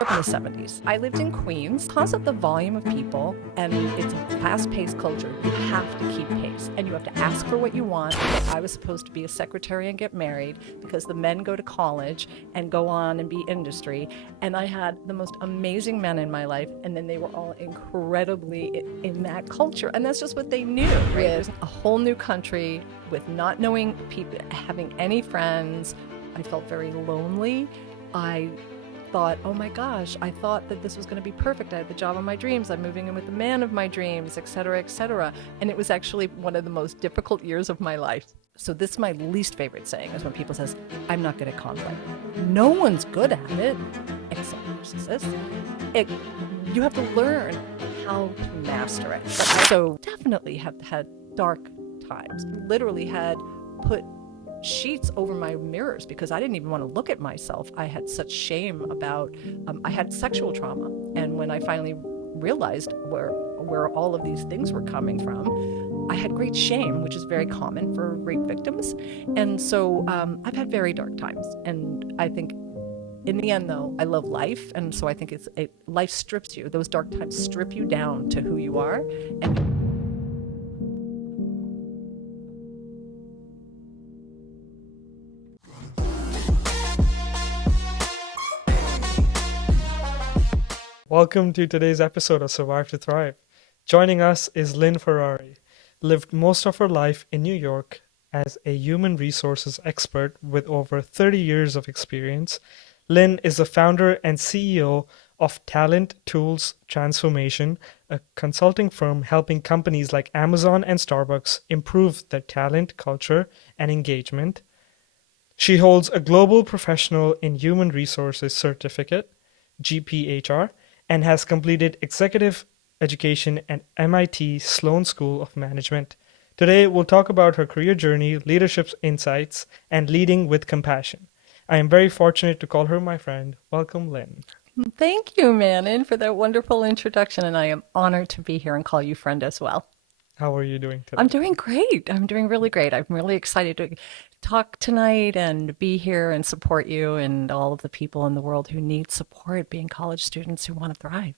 Up in the 70s. I lived in Queens. Because of the volume of people and it's a fast-paced culture, you have to keep pace and you have to ask for what you want. I was supposed to be a secretary and get married because the men go to college and go on and be industry. And I had the most amazing men in my life, and then they were all incredibly in that culture. And that's just what they knew, right? With a whole new country, with not knowing people, having any friends. I felt very lonely. I thought, oh my gosh, I thought that this was going to be perfect. I had the job of my dreams. I'm moving in with the man of my dreams, et cetera, et cetera. And it was actually one of the most difficult years of my life. So this is my least favorite saying, is when people says, I'm not good at conflict. No one's good at it, except narcissists. You have to learn how to master it. But I so definitely have had dark times. Literally had put sheets over my mirrors because I didn't even want to look at myself. I had such shame about, I had sexual trauma. And when I finally realized where all of these things were coming from, I had great shame, which is very common for rape victims. And so I've had very dark times. And I think in the end, though, I love life. And so I think life strips you. Those dark times strip you down to who you are. And welcome to today's episode of Survive to Thrive. Joining us is Lynn Ferrari. Lived most of her life in New York as a human resources expert with over 30 years of experience. Lynn is the founder and CEO of Talent Tools Transformation, a consulting firm helping companies like Amazon and Starbucks improve their talent, culture, and engagement. She holds a Global Professional in Human Resources Certificate, GPHR, and has completed executive education at MIT Sloan School of Management. Today, we'll talk about her career journey, leadership insights, and leading with compassion. I am very fortunate to call her my friend. Welcome, Lynn. thank you, Manon, for that wonderful introduction. And I am honored to be here and call you friend as well. How are you doing today? I'm doing great. I'm doing really great. I'm really excited to talk tonight and be here and support you and all of the people in the world who need support, being college students who want to thrive.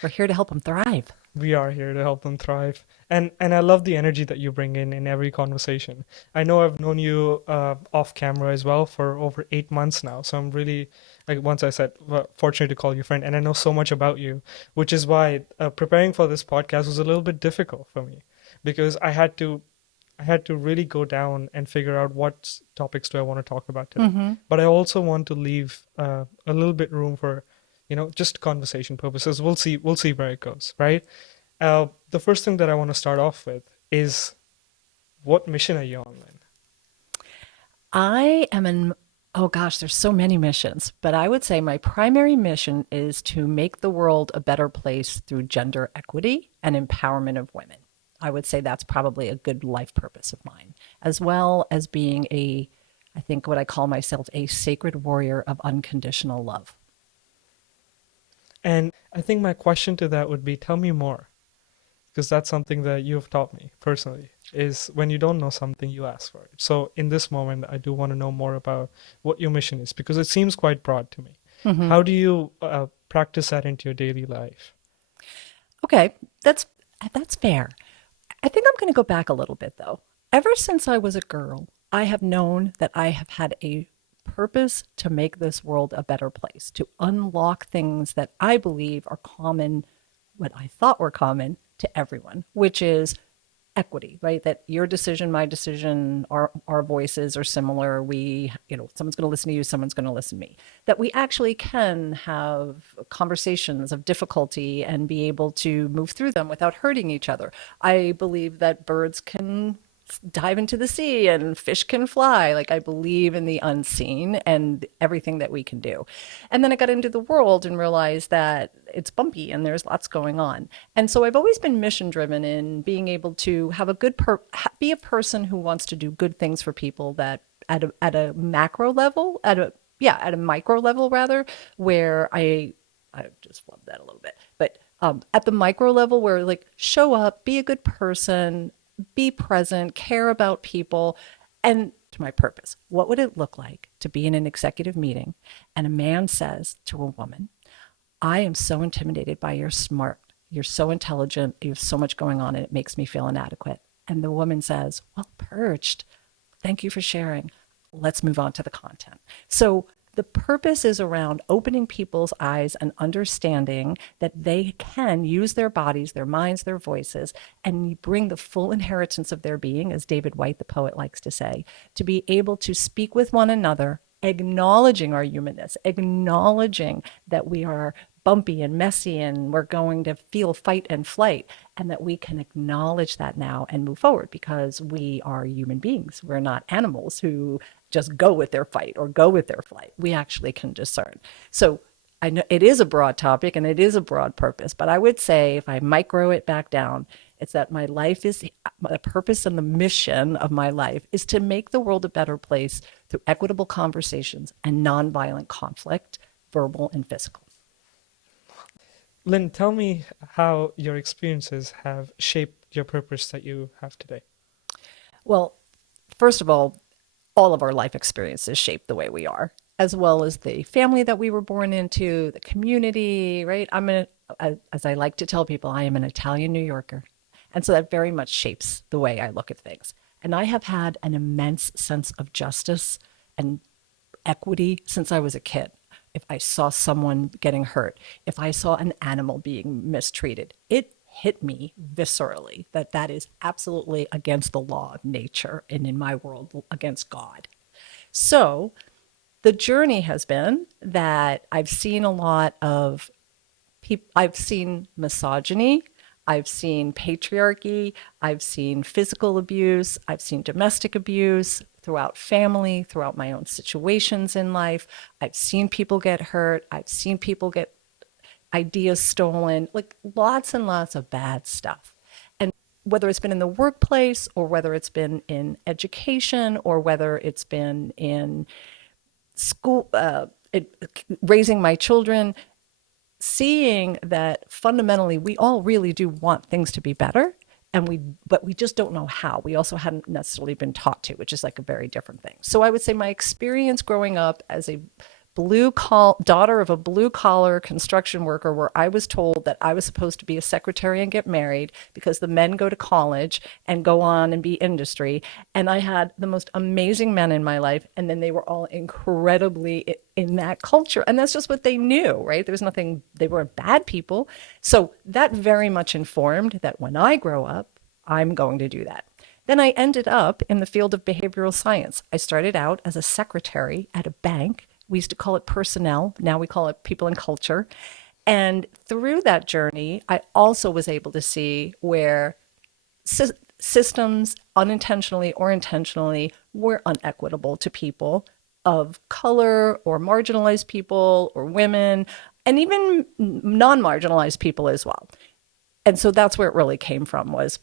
We're here to help them thrive. We are here to help them thrive. And I love the energy that you bring in every conversation. I know I've known you off camera as well for over 8 months now. So I'm really, like once I said, fortunate to call you friend. And I know so much about you, which is why preparing for this podcast was a little bit difficult for me because I had to really go down and figure out what topics do I want to talk about today. But I also want to leave a little bit room for, just conversation purposes. We'll see where it goes, right? The first thing that I want to start off with is, what mission are you on, Lynn? I am oh gosh, there's so many missions, but I would say my primary mission is to make the world a better place through gender equity and empowerment of women. I would say that's probably a good life purpose of mine, as well as being I think what I call myself, a sacred warrior of unconditional love. And I think my question to that would be, tell me more, because that's something that you've taught me personally, is when you don't know something, you ask for it. So in this moment, I do want to know more about what your mission is, because it seems quite broad to me. How do you practice that into your daily life? Okay, that's fair. I think I'm going to go back a little bit though. Ever since I was a girl, I have known that I have had a purpose to make this world a better place, to unlock things that I believe are common, what I thought were common to everyone, which is equity, right? That your decision, my decision, our voices are similar. Someone's going to listen to you, someone's going to listen to me. That we actually can have conversations of difficulty and be able to move through them without hurting each other. I believe that birds can dive into the sea and fish can fly. Like, I believe in the unseen and everything that we can do. And then I got into the world and realized that it's bumpy and there's lots going on. And so I've always been mission driven in being able to have be a person who wants to do good things for people, that at a macro level, at a micro level rather, where I just flubbed that a little bit, but at the micro level where, like, show up, be a good person, be present, care about people, and to my purpose. What would it look like to be in an executive meeting and a man says to a woman, I am so intimidated by your smart. You're so intelligent. You have so much going on and it makes me feel inadequate. And the woman says, well, perched. Thank you for sharing. Let's move on to the content. So the purpose is around opening people's eyes and understanding that they can use their bodies, their minds, their voices, and bring the full inheritance of their being, as David White, the poet, likes to say, to be able to speak with one another, acknowledging our humanness, acknowledging that we are bumpy and messy and we're going to feel fight and flight, and that we can acknowledge that now and move forward because we are human beings. We're not animals who just go with their fight or go with their flight. We actually can discern. So I know it is a broad topic and it is a broad purpose, but I would say if I micro it back down, it's that my life is the purpose and the mission of my life is to make the world a better place through equitable conversations and nonviolent conflict, verbal and physical. Lynn, tell me how your experiences have shaped your purpose that you have today. Well, first of all of our life experiences shape the way we are, as well as the family that we were born into, the community, right? As I like to tell people, I am an Italian New Yorker. And so that very much shapes the way I look at things. And I have had an immense sense of justice and equity since I was a kid. If I saw someone getting hurt, if I saw an animal being mistreated, it hit me viscerally that that is absolutely against the law of nature and in my world against God. So the journey has been that I've seen a lot of people, I've seen misogyny, I've seen patriarchy, I've seen physical abuse, I've seen domestic abuse throughout family, throughout my own situations in life. I've seen people get hurt. I've seen people get ideas stolen, like lots and lots of bad stuff. And whether it's been in the workplace or whether it's been in education or whether it's been in school, raising my children, seeing that fundamentally we all really do want things to be better, but we just don't know how. We also hadn't necessarily been taught to, which is like a very different thing. So I would say my experience growing up as a daughter of a blue collar construction worker, where I was told that I was supposed to be a secretary and get married because the men go to college and go on and be industry. And I had the most amazing men in my life. And then they were all incredibly in that culture. And that's just what they knew, right? There was nothing, they weren't bad people. So that very much informed that when I grow up, I'm going to do that. Then I ended up in the field of behavioral science. I started out as a secretary at a bank. We used to call it personnel. Now we call it people and culture. And through that journey, I also was able to see where systems, unintentionally or intentionally, were unequitable to people of color or marginalized people or women, and even non-marginalized people as well. And so that's where it really came from, was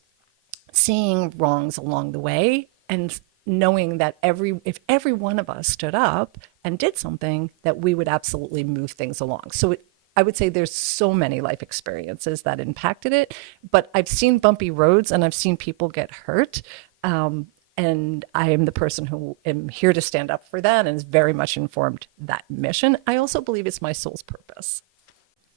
seeing wrongs along the way and knowing that if every one of us stood up and did something, that we would absolutely move things along. So I would say there's so many life experiences that impacted it, but I've seen bumpy roads and I've seen people get hurt. And I am the person who am here to stand up for that and has very much informed that mission. I also believe it's my soul's purpose.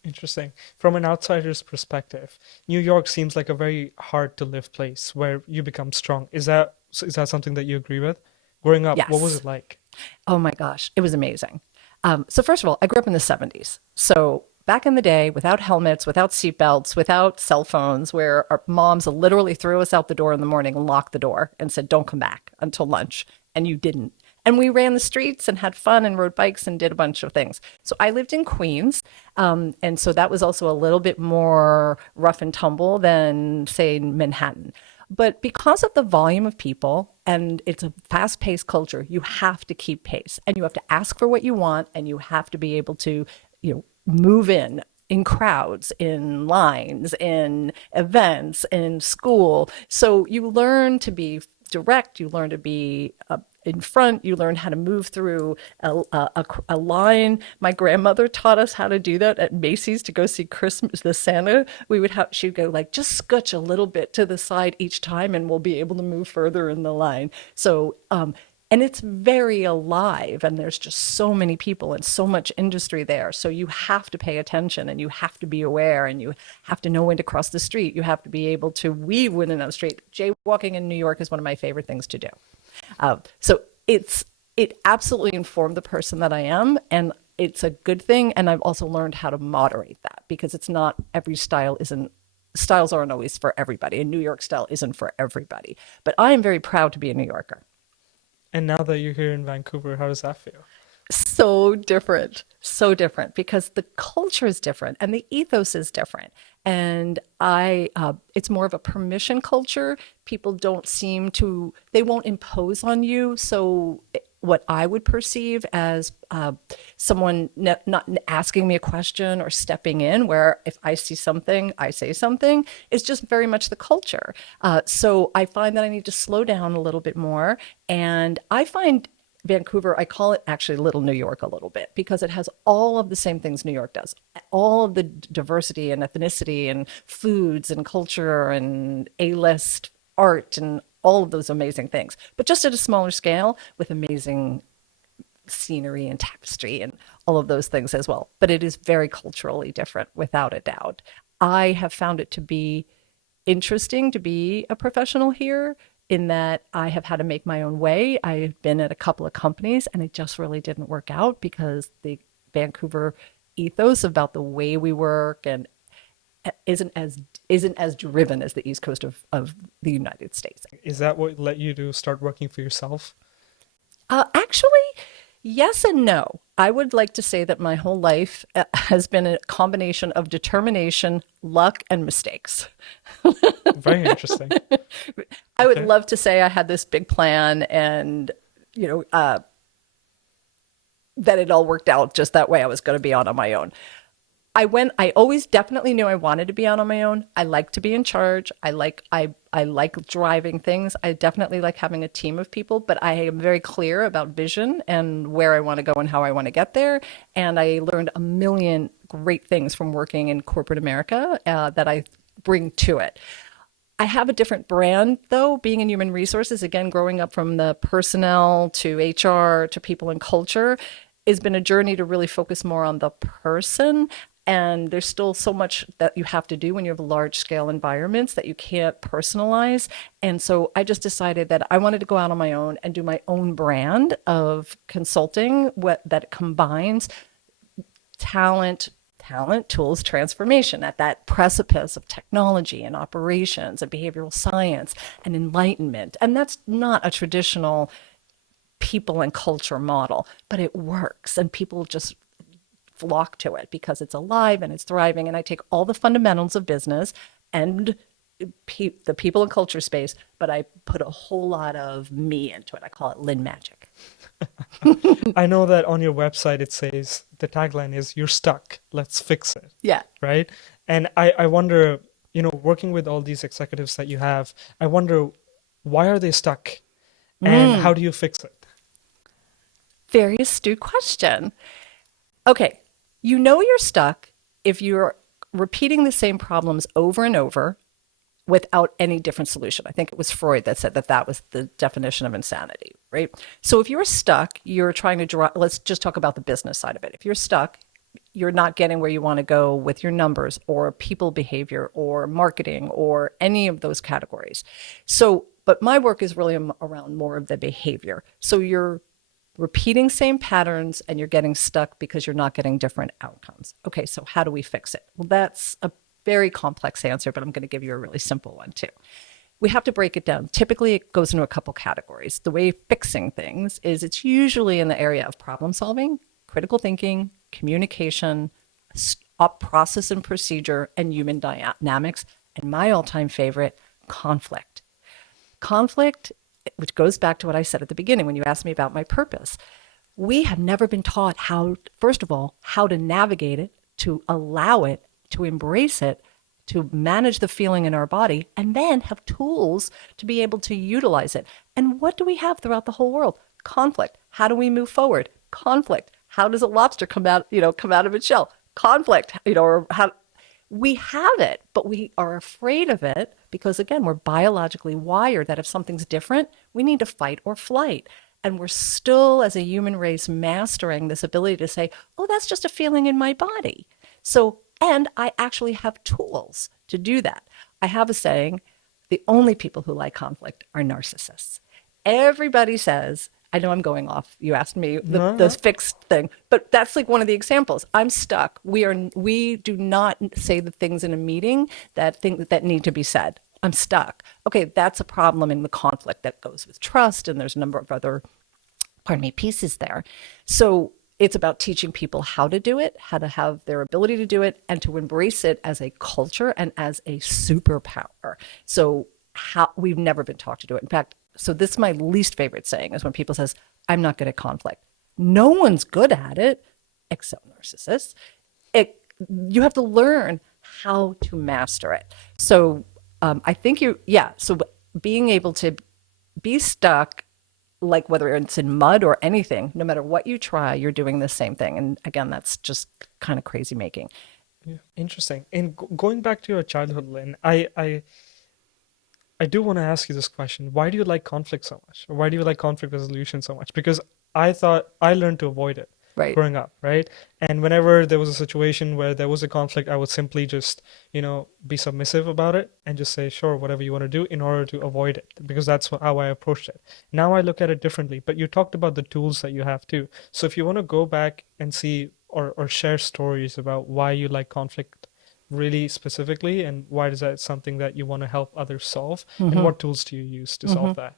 Interesting. From an outsider's perspective, New York seems like a very hard to live place where you become strong. Is that something that you agree with? Growing up, Yes. what was it like? Oh my gosh, it was amazing. So first of all, I grew up in the 70s. So back in the day, without helmets, without seatbelts, without cell phones, where our moms literally threw us out the door in the morning and locked the door and said, don't come back until lunch. And you didn't. And we ran the streets and had fun and rode bikes and did a bunch of things. So I lived in Queens. And so that was also a little bit more rough and tumble than, say, Manhattan. But because of the volume of people and it's a fast-paced culture, you have to keep pace and you have to ask for what you want and you have to be able to, move in crowds, in lines, in events, in school. So you learn to be direct, you learn to be in front, you learn how to move through a line. My grandmother taught us how to do that at Macy's to go see Christmas, the Santa. She'd go like, just scooch a little bit to the side each time and we'll be able to move further in the line. So And it's very alive, and there's just so many people and so much industry there. So you have to pay attention, and you have to be aware, and you have to know when to cross the street. You have to be able to weave within a street. Jaywalking in New York is one of my favorite things to do. So it absolutely informed the person that I am, and it's a good thing. And I've also learned how to moderate that, because it's not every styles aren't always for everybody, and New York style isn't for everybody. But I am very proud to be a New Yorker. And now that you're here in Vancouver, how does that feel? So different, because the culture is different and the ethos is different. And it's more of a permission culture. People don't seem to, they won't impose on you. So what I would perceive as someone not asking me a question or stepping in, where if I see something, I say something, is just very much the culture. So I find that I need to slow down a little bit more. And I find Vancouver, I call it actually Little New York a little bit, because it has all of the same things New York does, all of the diversity and ethnicity and foods and culture and A-list art and all of those amazing things, but just at a smaller scale with amazing scenery and tapestry and all of those things as well. But it is very culturally different, without a doubt. I have found it to be interesting to be a professional here, in that I have had to make my own way. I've been at a couple of companies and it just really didn't work out, because the Vancouver ethos about the way we work and isn't as driven as the East Coast of the United States. Is that what led you to start working for yourself? Actually, yes and no. I would like to say that my whole life has been a combination of determination, luck, and mistakes. Very interesting. I would Okay. love to say I had this big plan, and that it all worked out just that way. I was going to be out on my own. I always definitely knew I wanted to be out on my own. I like to be in charge. I like driving things. I definitely like having a team of people, but I am very clear about vision and where I want to go and how I want to get there. And I learned a million great things from working in corporate America that I bring to it. I have a different brand, though, being in human resources, again, growing up from the personnel to HR to people and culture, has been a journey to really focus more on the person. And there's still so much that you have to do when you have large scale environments that you can't personalize. And so I just decided that I wanted to go out on my own and do my own brand of consulting that combines talent, tools, transformation at that precipice of technology and operations and behavioral science and enlightenment. And that's not a traditional people and culture model, but it works, and people just flock to it because it's alive and it's thriving. And I take all the fundamentals of business and the people and culture space, but I put a whole lot of me into it. I call it Lynn Magic. I know that on your website it says the tagline is "You're stuck, let's fix it," Yeah. right? And I wonder, working with all these executives that you have, I wonder, why are they stuck, and how do you fix it? Very astute question. Okay, you're stuck if you're repeating the same problems over and over without any different solution. I think it was Freud that said that was the definition of insanity, right? So if you're stuck, you're trying to draw, let's just talk about the business side of it. If you're stuck, you're not getting where you want to go with your numbers or people behavior or marketing or any of those categories. So, but my work is really around more of the behavior. So you're repeating same patterns and you're getting stuck because you're not getting different outcomes. Okay, so how do we fix it? Well, that's a very complex answer, but I'm going to give you a really simple one too. We have to break it down. Typically, it goes into a couple categories. The way fixing things is it's usually in the area of problem solving, critical thinking, communication, process and procedure, and human dynamics. And my all-time favorite, conflict. Conflict, which goes back to what I said at the beginning when you asked me about my purpose. We have never been taught how, first of all, how to navigate it, to allow it, to embrace it, to manage the feeling in our body, and then have tools to be able to utilize it. And what do we have throughout the whole world? Conflict. How do we move forward? Conflict. How does a lobster come out of its shell? Conflict. Or how we have it, but we are afraid of it because, again, we're biologically wired that if something's different, we need to fight or flight. And we're still, as a human race, mastering this ability to say, oh, that's just a feeling in my body. So, and I actually have tools to do that. I have a saying, the only people who like conflict are narcissists. Everybody says, I know I'm going off. You asked me No, the no. fixed thing, but that's like one of the examples. I'm stuck. We do not say the things in a meeting that need to be said. I'm stuck. Okay, that's a problem in the conflict that goes with trust, and there's a number of other, pardon me, pieces there. So it's about teaching people how to do it, how to have their ability to do it, and to embrace it as a culture and as a superpower. So how we've never been taught to do it. In fact, so this is my least favorite saying is when people says, I'm not good at conflict. No one's good at it except narcissists. It, you have to learn how to master it. So I think so being able to be stuck, like whether it's in mud or anything, no matter what you try, you're doing the same thing. And again, that's just kind of crazy making. Yeah, interesting. And going back to your childhood, Lynn, I do want to ask you this question. Why do you like conflict so much? Or why do you like conflict resolution so much? Because I thought I learned to avoid it Right. growing up, right? And whenever there was a situation where there was a conflict, I would simply just, be submissive about it and just say, sure, whatever you want to do in order to avoid it, because that's how I approached it. Now I look at it differently, but you talked about the tools that you have too. So if you want to go back and see or share stories about why you like conflict really specifically and why is that something that you want to help others solve and what tools do you use to solve that?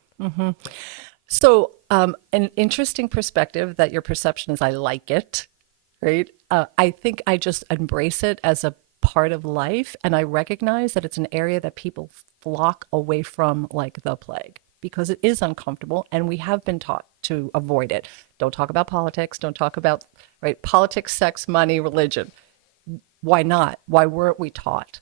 So, an interesting perspective that your perception is I like it, right? I think I just embrace it as a part of life, and I recognize that it's an area that people flock away from like the plague because it is uncomfortable, and we have been taught to avoid it. Don't talk about politics. Don't talk about, right, politics, sex, money, religion. Why not? Why weren't we taught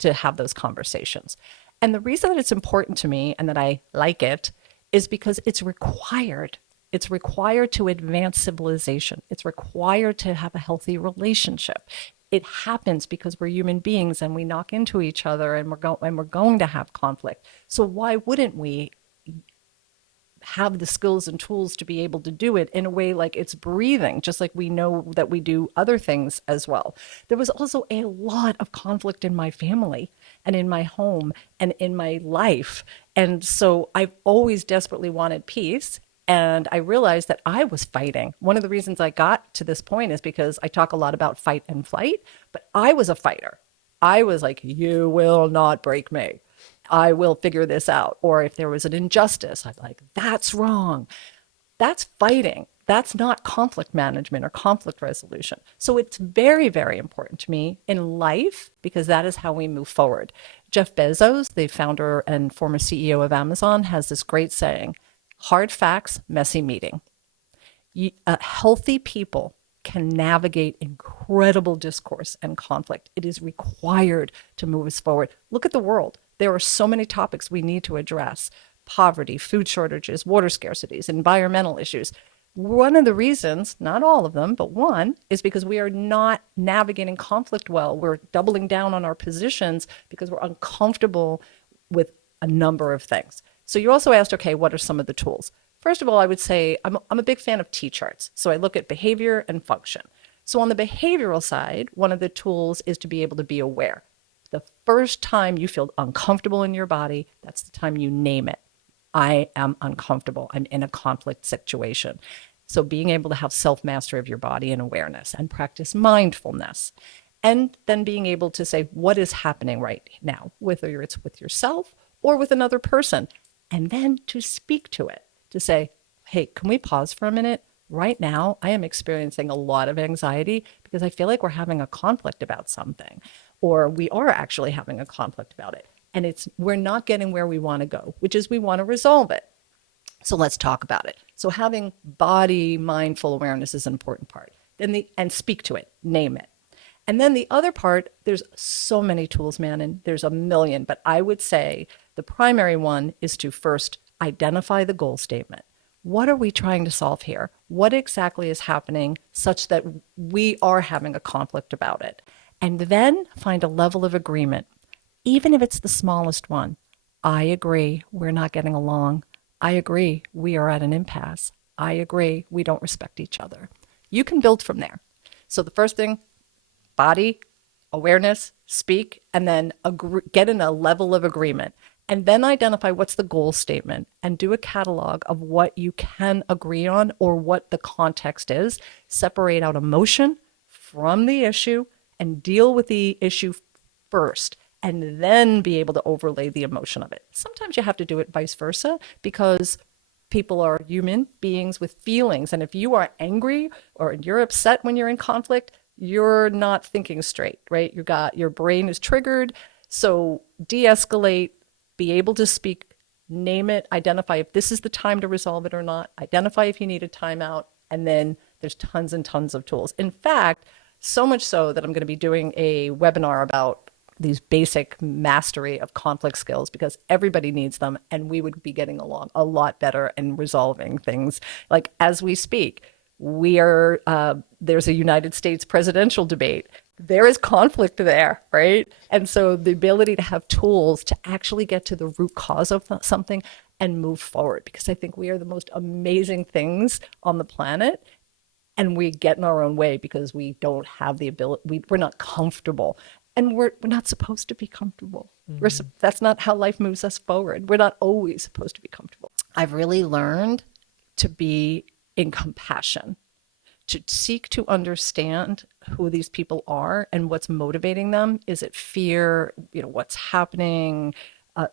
to have those conversations? And the reason that it's important to me and that I like it is because it's required. It's required to advance civilization. It's required to have a healthy relationship. It happens because we're human beings and we knock into each other and we're going to have conflict. So why wouldn't we have the skills and tools to be able to do it in a way like it's breathing, just like we know that we do other things as well. There was also a lot of conflict in my family and in my home and in my life. And so I've always desperately wanted peace. And I realized that I was fighting. One of the reasons I got to this point is because I talk a lot about fight and flight, but I was a fighter. I was like, you will not break me. I will figure this out. Or if there was an injustice, I'm like, that's wrong. That's fighting. That's not conflict management or conflict resolution. So it's very, very important to me in life because that is how we move forward. Jeff Bezos, the founder and former CEO of Amazon, has this great saying, hard facts, messy meeting. Healthy people can navigate incredible discourse and conflict. It is required to move us forward. Look at the world. There are so many topics we need to address: poverty, food shortages, water scarcities, environmental issues. One of the reasons, not all of them, but one, is because we are not navigating conflict well. We're doubling down on our positions because we're uncomfortable with a number of things. So you also asked, okay, what are some of the tools? First of all, I would say I'm a big fan of T-charts. So I look at behavior and function. So on the behavioral side, one of the tools is to be able to be aware. The first time you feel uncomfortable in your body, that's the time you name it. I am uncomfortable. I'm in a conflict situation. So being able to have self-mastery of your body and awareness and practice mindfulness. And then being able to say, what is happening right now, whether it's with yourself or with another person. And then to speak to it, to say, hey, can we pause for a minute? Right now, I am experiencing a lot of anxiety because I feel like we're having a conflict about something, or we are actually having a conflict about it. And we're not getting where we want to go, which is we want to resolve it. So let's talk about it. So having body mindful awareness is an important part. And speak to it, name it. And then the other part, there's so many tools, man, and there's a million, but I would say the primary one is to first identify the goal statement. What are we trying to solve here? What exactly is happening such that we are having a conflict about it? And then find a level of agreement, even if it's the smallest one. I agree, we're not getting along. I agree, we are at an impasse. I agree. We don't respect each other. You can build from there. So the first thing, body, awareness, speak, and then get in a level of agreement. And then identify what's the goal statement and do a catalog of what you can agree on or what the context is. Separate out emotion from the issue and deal with the issue first and then be able to overlay the emotion of it. Sometimes you have to do it vice versa because people are human beings with feelings. And if you are angry or you're upset when you're in conflict, you're not thinking straight, right? Your brain is triggered. So de-escalate, be able to speak, name it, identify if this is the time to resolve it or not, identify if you need a timeout, and then there's tons and tons of tools. In fact, so much so that I'm going to be doing a webinar about these basic mastery of conflict skills because everybody needs them and we would be getting along a lot better and resolving things. Like as we speak, there's a United States presidential debate. There is conflict there, right? And so the ability to have tools to actually get to the root cause of something and move forward, because I think we are the most amazing things on the planet. And we get in our own way because we don't have the ability, we're not comfortable. And we're not supposed to be comfortable. That's not how life moves us forward. We're not always supposed to be comfortable. I've really learned to be in compassion, to seek to understand who these people are and what's motivating them. Is it fear? What's happening?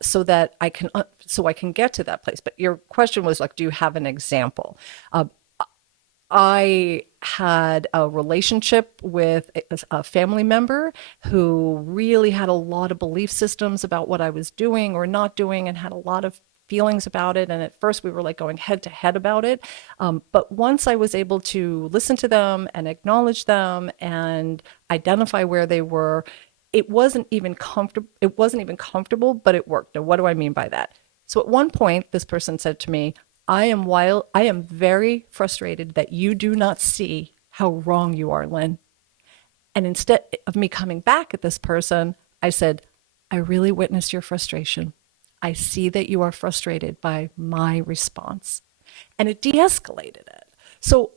So that I can get to that place. But your question was like, do you have an example? I had a relationship with a family member who really had a lot of belief systems about what I was doing or not doing and had a lot of feelings about it. And at first we were like going head to head about it. But once I was able to listen to them and acknowledge them and identify where they were, it wasn't even comfortable, but it worked. Now, what do I mean by that? So at one point, this person said to me, I am very frustrated that you do not see how wrong you are, Lynn. And instead of me coming back at this person, I said, I really witness your frustration. I see that you are frustrated by my response. And it de-escalated it. So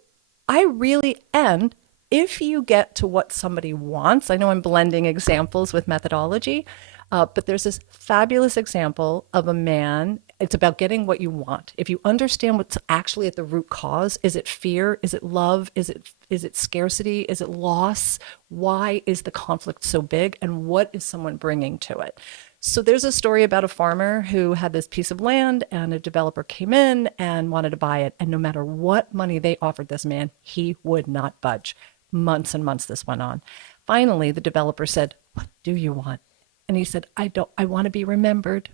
and if you get to what somebody wants, I know I'm blending examples with methodology, but there's this fabulous example of a man. It's about getting what you want. If you understand what's actually at the root cause, is it fear? Is it love? Is it scarcity? Is it loss? Why is the conflict so big? And what is someone bringing to it? So there's a story about a farmer who had this piece of land and a developer came in and wanted to buy it. And no matter what money they offered this man, he would not budge. Months and months this went on. Finally, the developer said, what do you want? And he said, I want to be remembered.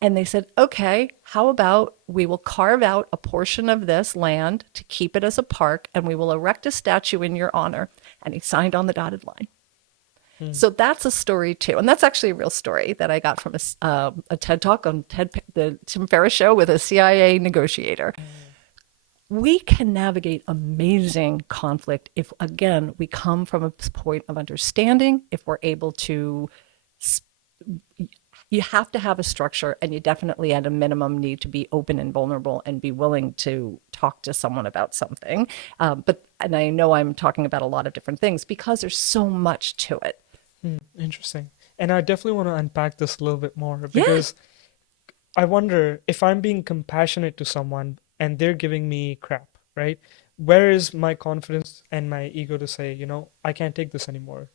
And they said, okay, how about we will carve out a portion of this land to keep it as a park and we will erect a statue in your honor. And he signed on the dotted line. So that's a story too. And that's actually a real story that I got from a TED Talk on the Tim Ferriss show with a CIA negotiator. We can navigate amazing conflict if, again, we come from a point of understanding, if we're able to, you have to have a structure and you definitely at a minimum need to be open and vulnerable and be willing to talk to someone about something. And I know I'm talking about a lot of different things because there's so much to it. Interesting. And I definitely want to unpack this a little bit more because I wonder if I'm being compassionate to someone and they're giving me crap, right? Where is my confidence and my ego to say, I can't take this anymore.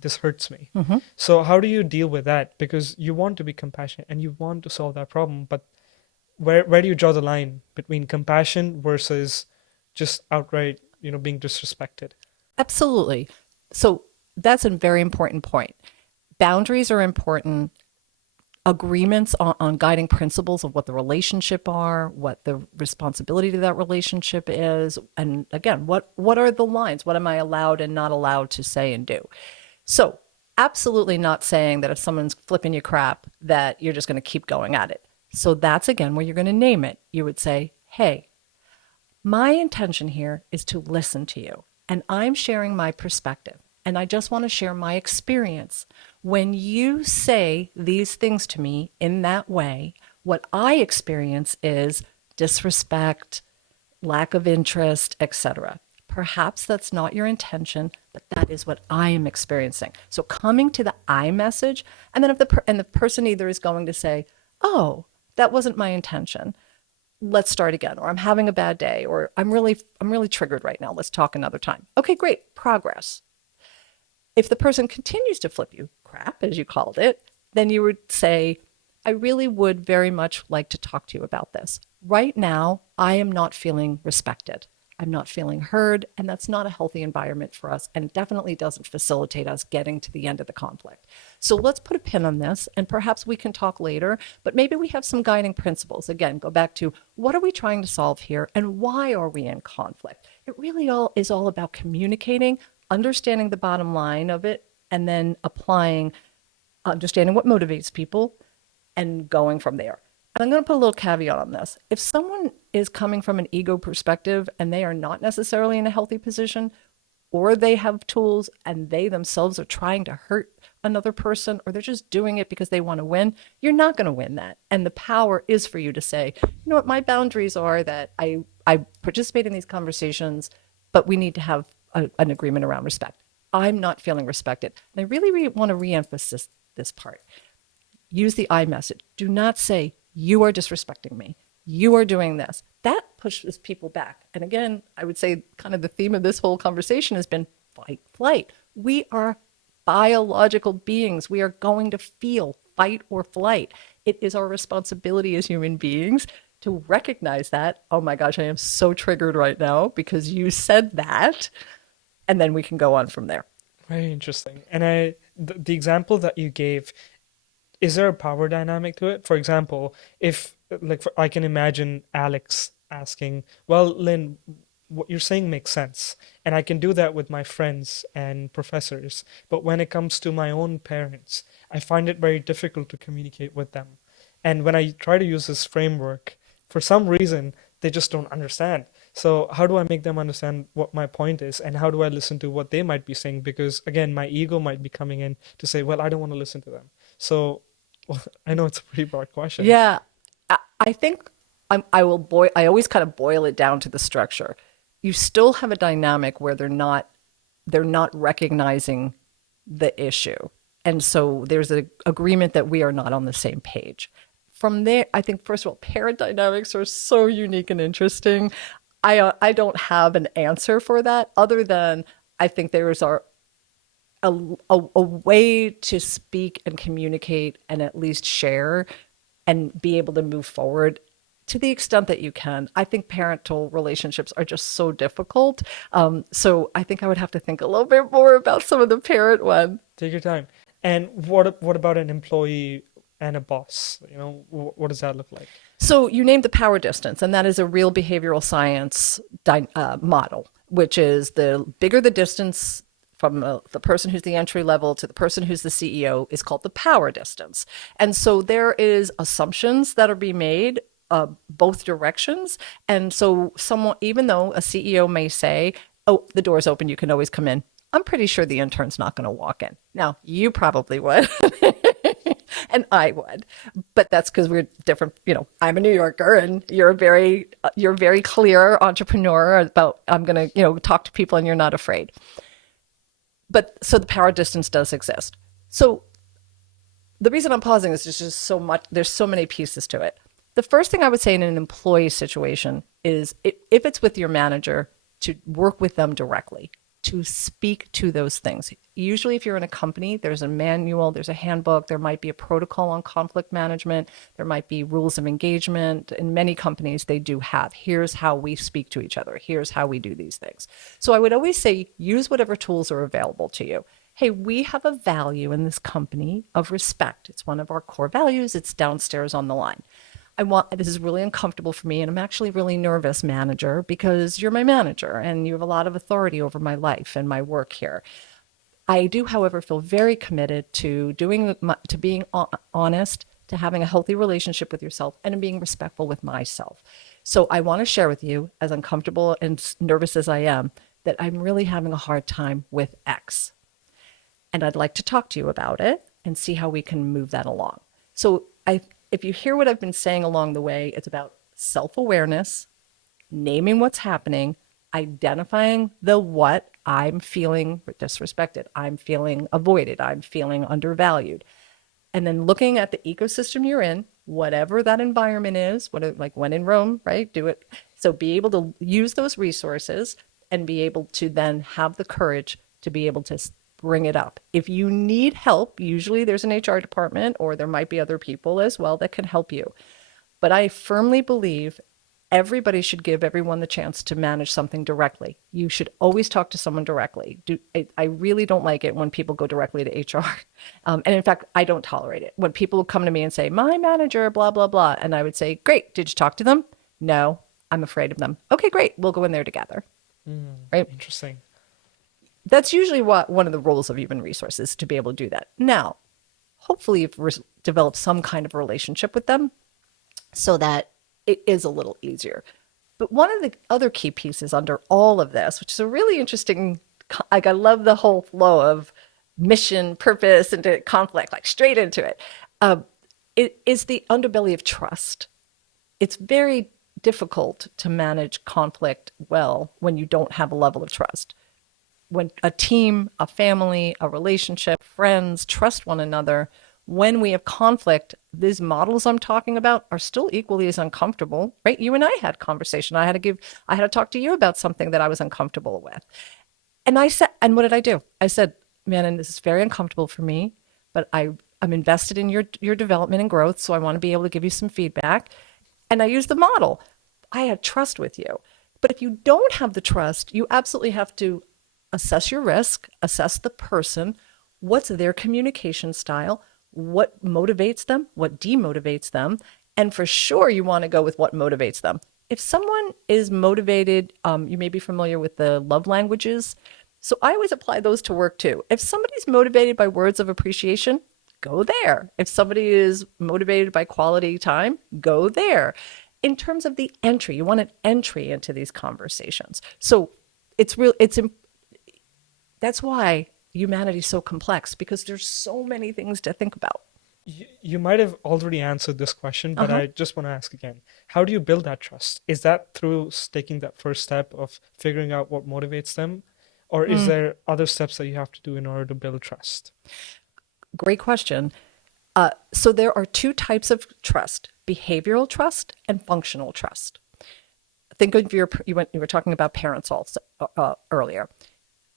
This hurts me. So how do you deal with that? Because you want to be compassionate and you want to solve that problem, but where do you draw the line between compassion versus just outright, being disrespected? Absolutely. So that's a very important point. Boundaries are important. Agreements on guiding principles of what the relationship are, what the responsibility to that relationship is, and again, what are the lines? What am I allowed and not allowed to say and do? So absolutely not saying that if someone's flipping you crap, that you're just going to keep going at it. So that's, again, where you're going to name it. You would say, hey, my intention here is to listen to you, and I'm sharing my perspective. And I just want to share my experience. When you say these things to me in that way, what I experience is disrespect, lack of interest, etc. Perhaps that's not your intention, but that is what I am experiencing. So coming to the I message, and then if the person either is going to say, "Oh, that wasn't my intention. Let's start again," or "I'm having a bad day," or I'm really triggered right now. Let's talk another time." Okay, great. Progress. If the person continues to flip you crap, as you called it, then you would say, "I really would very much like to talk to you about this. Right now, I am not feeling respected. I'm not feeling heard, and that's not a healthy environment for us, and definitely doesn't facilitate us getting to the end of the conflict. So let's put a pin on this, and perhaps we can talk later, but maybe we have some guiding principles." Again, go back to what are we trying to solve here, and why are we in conflict? It really all is all about communicating, understanding the bottom line of it, and then understanding what motivates people and going from there. And I'm going to put a little caveat on this. If someone is coming from an ego perspective and they are not necessarily in a healthy position, or they have tools and they themselves are trying to hurt another person, or they're just doing it because they want to win, you're not going to win that. And the power is for you to say, "You know what, my boundaries are that I participate in these conversations, but we need to have an agreement around respect. I'm not feeling respected." And I really want to reemphasize this part. Use the I message. Do not say, "You are disrespecting me. You are doing this." That pushes people back. And again, I would say kind of the theme of this whole conversation has been fight, flight. We are biological beings. We are going to feel fight or flight. It is our responsibility as human beings to recognize that. "Oh my gosh, I am so triggered right now because you said that." And then we can go on from there. Very interesting. And the example that you gave, is there a power dynamic to it? For example, if I can imagine Alex asking, "Well, Lynn, what you're saying makes sense, and I can do that with my friends and professors, but when it comes to my own parents, I find it very difficult to communicate with them. And when I try to use this framework, for some reason, they just don't understand. So how do I make them understand what my point is, and how do I listen to what they might be saying? Because again, my ego might be coming in to say, well, I don't want to listen to them." So well, I know it's a pretty broad question. Yeah, I think I always kind of boil it down to the structure. You still have a dynamic where they're not recognizing the issue. And so there's an agreement that we are not on the same page. From there, I think, first of all, parent dynamics are so unique and interesting. I don't have an answer for that other than I think there is a way to speak and communicate and at least share and be able to move forward to the extent that you can. I think parental relationships are just so difficult. So I think I would have to think a little bit more about some of the parent one. Take your time. And what about an employee and a boss? What does that look like? So you named the power distance, and that is a real behavioral science model, which is the bigger the distance from the person who's the entry level to the person who's the CEO is called the power distance. And so there is assumptions that are being made both directions. And so even though a CEO may say, "Oh, the door's open, you can always come in," I'm pretty sure the intern's not going to walk in. Now, you probably would. And I would, but that's because we're different. I'm a New Yorker, and you're a very clear entrepreneur about, I'm going to, talk to people, and you're not afraid. But so the power distance does exist. So the reason I'm pausing is there's just so much, there's so many pieces to it. The first thing I would say in an employee situation is if it's with your manager, to work with them directly, to speak to those things. Usually if you're in a company, there's a manual, there's a handbook, there might be a protocol on conflict management, there might be rules of engagement. In many companies, they do have, here's how we speak to each other, here's how we do these things. So I would always say, use whatever tools are available to you. Hey, we have a value in this company of respect. It's one of our core values. It's downstairs on the line. This is really uncomfortable for me, and I'm actually really nervous, manager, because you're my manager and you have a lot of authority over my life and my work here. I do, however, feel very committed to being honest, to having a healthy relationship with yourself, and being respectful with myself. So I want to share with you, as uncomfortable and nervous as I am, that I'm really having a hard time with X. And I'd like to talk to you about it and see how we can move that along. So if you hear what I've been saying along the way, it's about self-awareness, naming what's happening, identifying the what. I'm feeling disrespected, I'm feeling avoided, I'm feeling undervalued. And then looking at the ecosystem you're in, whatever that environment is, like when in Rome, right? Do it. So be able to use those resources and be able to then have the courage to be able to bring it up. If you need help, usually there's an HR department or there might be other people as well that can help you. But I firmly believe everybody should give everyone the chance to manage something directly. You should always talk to someone directly. I really don't like it when people go directly to HR. And in fact, I don't tolerate it. When people come to me and say, my manager, blah, blah, blah. And I would say, great, did you talk to them? No, I'm afraid of them. Okay, great, we'll go in there together. Right? Interesting. That's usually one of the roles of human resources, to be able to do that. Now, hopefully you've developed some kind of relationship with them so that it is a little easier. But one of the other key pieces under all of this, which is a really interesting, like I love the whole flow of mission, purpose, into conflict, like straight into it, it is the underbelly of trust. It's very difficult to manage conflict well when you don't have a level of trust. When a team, a family, a relationship, friends trust one another, when we have conflict, these models I'm talking about are still equally as uncomfortable, right? You and I had conversation. I had to talk to you about something that I was uncomfortable with. And I said, and what did I do? I said, man, and this is very uncomfortable for me, but I'm invested in your development and growth, so I want to be able to give you some feedback. And I used the model. I had trust with you. But if you don't have the trust, you absolutely have to assess your risk, assess the person, what's their communication style, what motivates them, what demotivates them, and for sure you want to go with what motivates them. If someone is motivated, you may be familiar with the love languages. So I always apply those to work too. If somebody's motivated by words of appreciation, go there. If somebody is motivated by quality time, go there. In terms of the entry, you want an entry into these conversations. So that's why humanity is so complex, because there's so many things to think about. You might have already answered this question, but I just want to ask again. How do you build that trust? Is that through taking that first step of figuring out what motivates them? Or is there other steps that you have to do in order to build trust? Great question. So there are two types of trust: behavioral trust and functional trust. Think of you were talking about parents also earlier.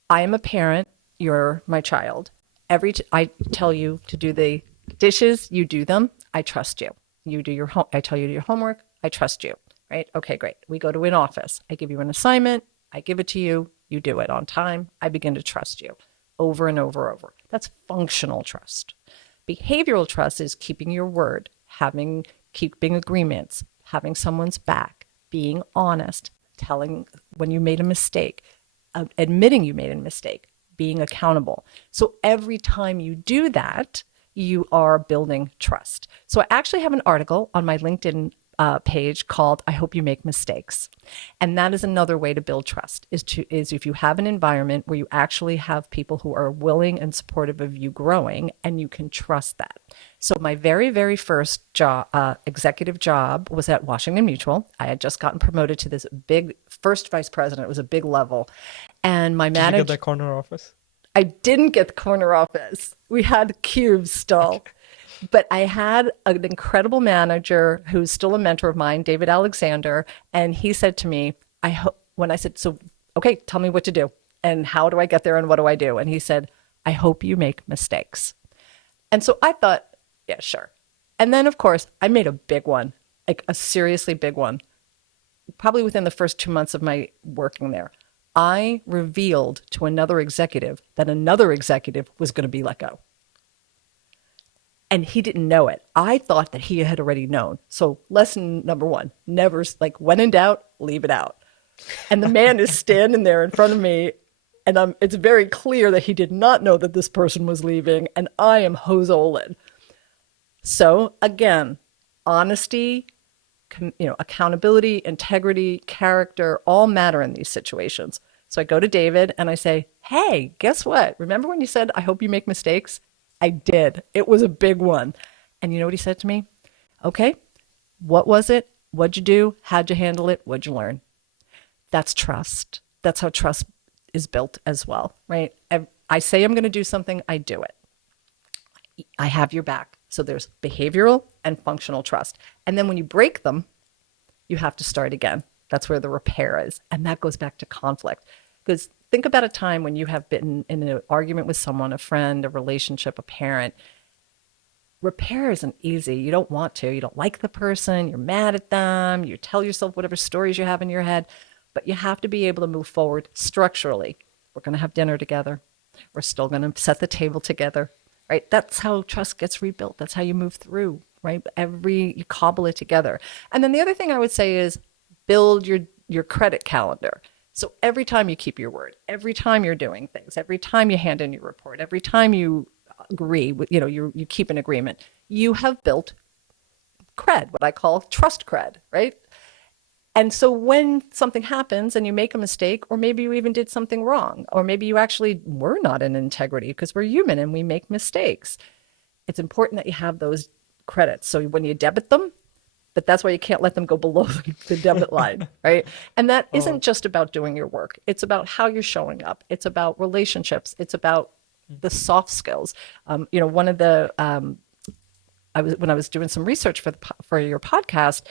I am a parent. You're my child. I tell you to do the dishes, you do them. I trust you. You do your home. I tell you to do your homework. I trust you. Right? Okay, great. We go to an office. I give you an assignment. I give it to you. You do it on time. I begin to trust you over and over and over. That's functional trust. Behavioral trust is keeping your word, keeping agreements, having someone's back, being honest, telling when you made a mistake, admitting you made a mistake, being accountable. So every time you do that, you are building trust. So I actually have an article on my LinkedIn page called "I Hope You Make Mistakes," and that is another way to build trust. Is if you have an environment where you actually have people who are willing and supportive of you growing, and you can trust that. So my very, very first executive job was at Washington Mutual. I had just gotten promoted to this big first vice president. It was a big level, and my manager. Did you get that corner office? I didn't get the corner office. We had cubes still. But I had an incredible manager who's still a mentor of mine, David Alexander, and he said to me, when I said, so, okay, tell me what to do, and how do I get there, and what do I do? And he said, I hope you make mistakes. And so I thought, yeah, sure. And then, of course, I made a big one, like a seriously big one, probably within the first 2 months of my working there. I revealed to another executive that another executive was going to be let go. And he didn't know it. I thought that he had already known. So lesson number one, never, like, when in doubt, leave it out. And the man is standing there in front of me, and it's very clear that he did not know that this person was leaving, and I am hozoling. So again, honesty, accountability, integrity, character, all matter in these situations. So I go to David and I say, hey, guess what? Remember when you said, I hope you make mistakes? I did. It was a big one. And you know what he said to me? Okay, what was it? What'd you do? How'd you handle it? What'd you learn? That's trust. That's how trust is built as well, right? I say I'm going to do something, I do it. I have your back. So there's behavioral and functional trust. And then when you break them, you have to start again. That's where the repair is. And that goes back to conflict. Because think about a time when you have been in an argument with someone, a friend, a relationship, a parent. Repair isn't easy. You don't want to. You don't like the person. You're mad at them. You tell yourself whatever stories you have in your head. But you have to be able to move forward structurally. We're going to have dinner together. We're still going to set the table together, right? That's how trust gets rebuilt. That's how you move through, right? You cobble it together. And then the other thing I would say is build your credit calendar. So every time you keep your word, every time you're doing things, every time you hand in your report, every time you agree with, you keep an agreement, you have built cred, what I call trust cred, right? And so when something happens and you make a mistake, or maybe you even did something wrong, or maybe you actually were not in integrity, because we're human and we make mistakes, it's important that you have those credits. So when you debit them, but that's why you can't let them go below the debit line, right? And that isn't just about doing your work. It's about how you're showing up. It's about relationships. It's about the soft skills. One of the when I was doing some research for your podcast,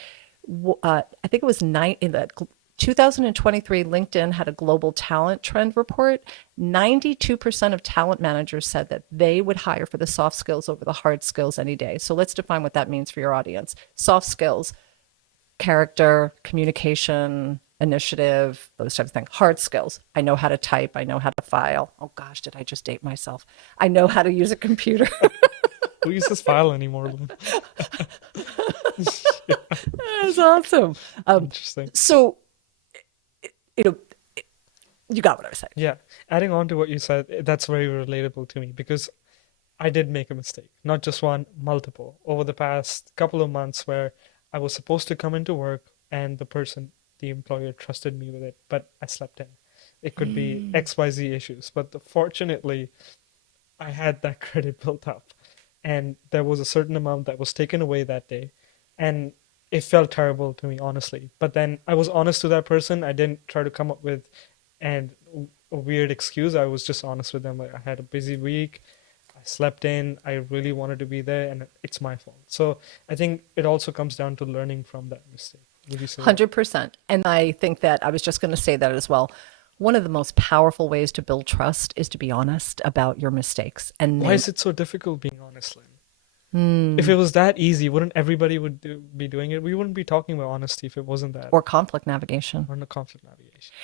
I think it was in the 2023 LinkedIn had a global talent trend report. 92% of talent managers said that they would hire for the soft skills over the hard skills any day. So let's define what that means for your audience. Soft skills, character, communication, initiative, those types of things. Hard skills. I know how to type. I know how to file. Oh gosh, did I just date myself? I know how to use a computer. Who uses file anymore, Lynn? That's awesome. Interesting. So, you got what I was saying. Yeah. Adding on to what you said, that's very relatable to me because I did make a mistake. Not just one, multiple. Over the past couple of months where I was supposed to come into work and the employer trusted me with it, but I slept in. It could be XYZ issues. But fortunately, I had that credit built up. And there was a certain amount that was taken away that day. And it felt terrible to me, honestly. But then I was honest to that person. I didn't try to come up with a weird excuse. I was just honest with them. Like, I had a busy week. I slept in. I really wanted to be there. And it's my fault. So I think it also comes down to learning from that mistake. Would you say that? 100%. And I think that I was just going to say that as well. One of the most powerful ways to build trust is to be honest about your mistakes. And Why is it so difficult being honest, Lynn? If it was that easy, wouldn't everybody be doing it? We wouldn't be talking about honesty if it wasn't that. or conflict navigation. Or no conflict navigation.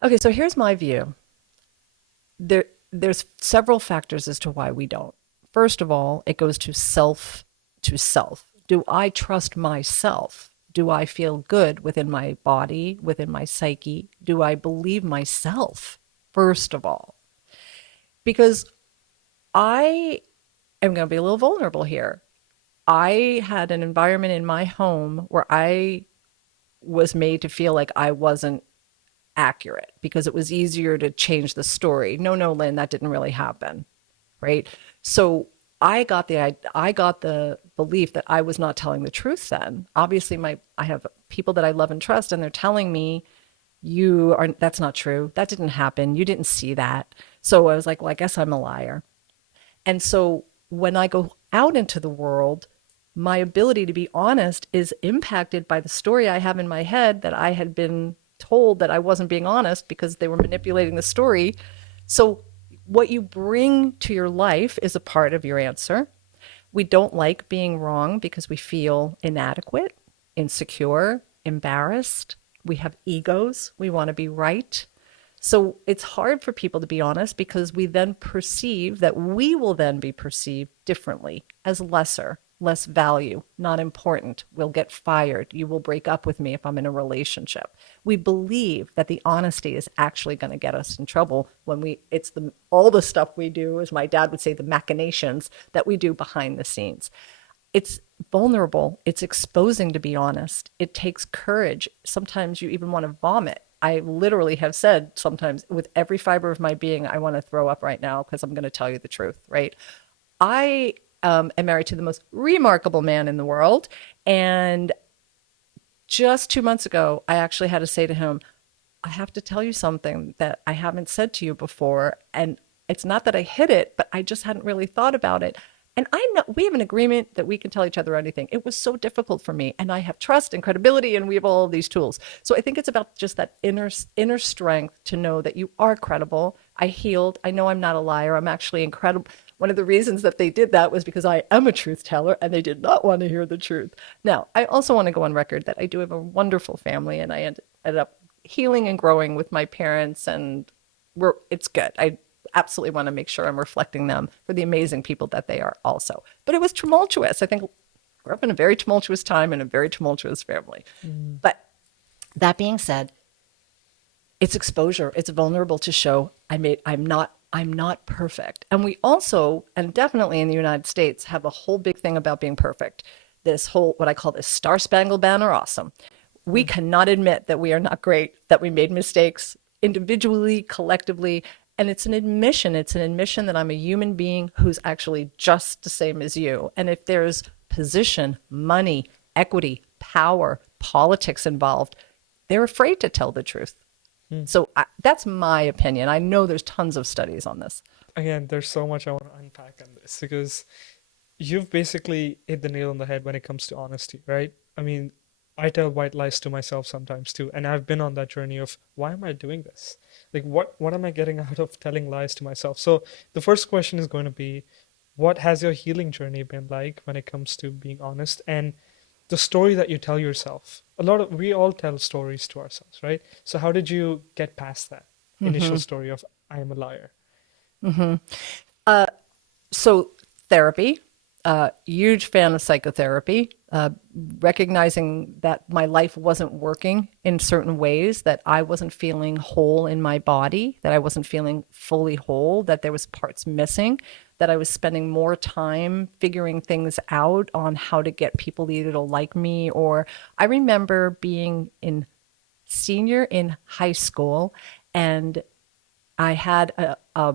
Okay, so here's my view. There's several factors as to why we don't. First of all, it goes to self. Do I trust myself? Do I feel good within my body, within my psyche? Do I believe myself, first of all? Because I am going to be a little vulnerable here. I had an environment in my home where I was made to feel like I wasn't accurate because it was easier to change the story. No, Lynn, that didn't really happen, right? So I got the belief that I was not telling the truth then. Obviously, I have people that I love and trust, and they're telling me, that's not true. That didn't happen. You didn't see that. So I was like, well, I guess I'm a liar. And so when I go out into the world, my ability to be honest is impacted by the story I have in my head that I had been told that I wasn't being honest because they were manipulating the story. So what you bring to your life is a part of your answer. We don't like being wrong because we feel inadequate, insecure, embarrassed. We have egos. We want to be right. So it's hard for people to be honest because we then perceive that we will then be perceived differently as lesser, less value, not important. We'll get fired. You will break up with me if I'm in a relationship. We believe that the honesty is actually going to get us in trouble when it's all the stuff we do, as my dad would say, the machinations that we do behind the scenes. It's vulnerable. It's exposing to be honest. It takes courage. Sometimes you even want to vomit. I literally have said sometimes with every fiber of my being, I want to throw up right now because I'm going to tell you the truth, right? I am married to the most remarkable man in the world. And just 2 months ago, I actually had to say to him, I have to tell you something that I haven't said to you before. And it's not that I hid it, but I just hadn't really thought about it. And I know we have an agreement that we can tell each other anything. It was so difficult for me. And I have trust and credibility, and we have all of these tools. So I think it's about just that inner strength to know that you are credible. I healed. I know I'm not a liar. I'm actually incredible. One of the reasons that they did that was because I am a truth teller and they did not want to hear the truth. Now, I also want to go on record that I do have a wonderful family, and I ended up healing and growing with my parents, and it's good. I absolutely want to make sure I'm reflecting them for the amazing people that they are also. But it was tumultuous. I think I grew up in a very tumultuous time in a very tumultuous family. But that being said, it's exposure. It's vulnerable to show I'm not perfect. And we also, and definitely in the United States, have a whole big thing about being perfect. This whole, what I call this Star Spangled Banner awesome. We cannot admit that we are not great, that we made mistakes individually, collectively. And it's an admission. It's an admission that I'm a human being who's actually just the same as you. And if there's position, money, equity, power, politics involved, they're afraid to tell the truth. So that's my opinion. I know there's tons of studies on this. Again, there's so much I want to unpack on this because you've basically hit the nail on the head when it comes to honesty, right? I mean, I tell white lies to myself sometimes too, and I've been on that journey of why am I doing this? Like, what am I getting out of telling lies to myself? So the first question is going to be, what has your healing journey been like when it comes to being honest and the story that you tell yourself? We all tell stories to ourselves, right? So how did you get past that initial story of I am a liar? So therapy, huge fan of psychotherapy, recognizing that my life wasn't working in certain ways, that I wasn't feeling whole in my body, that I wasn't feeling fully whole, that there was parts missing, that I was spending more time figuring things out on how to get people either to like me, or I remember being in senior in high school, and I had I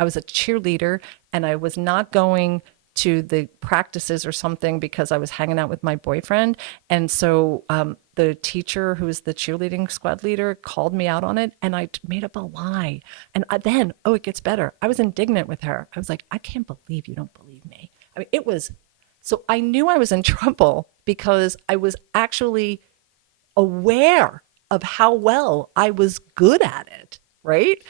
was a cheerleader, and I was not going to the practices or something because I was hanging out with my boyfriend. And so the teacher, who was the cheerleading squad leader, called me out on it, and I made up a lie. And then, it gets better. I was indignant with her. I was like, I can't believe you don't believe me. I mean, so I knew I was in trouble because I was actually aware of how well I was good at it, right?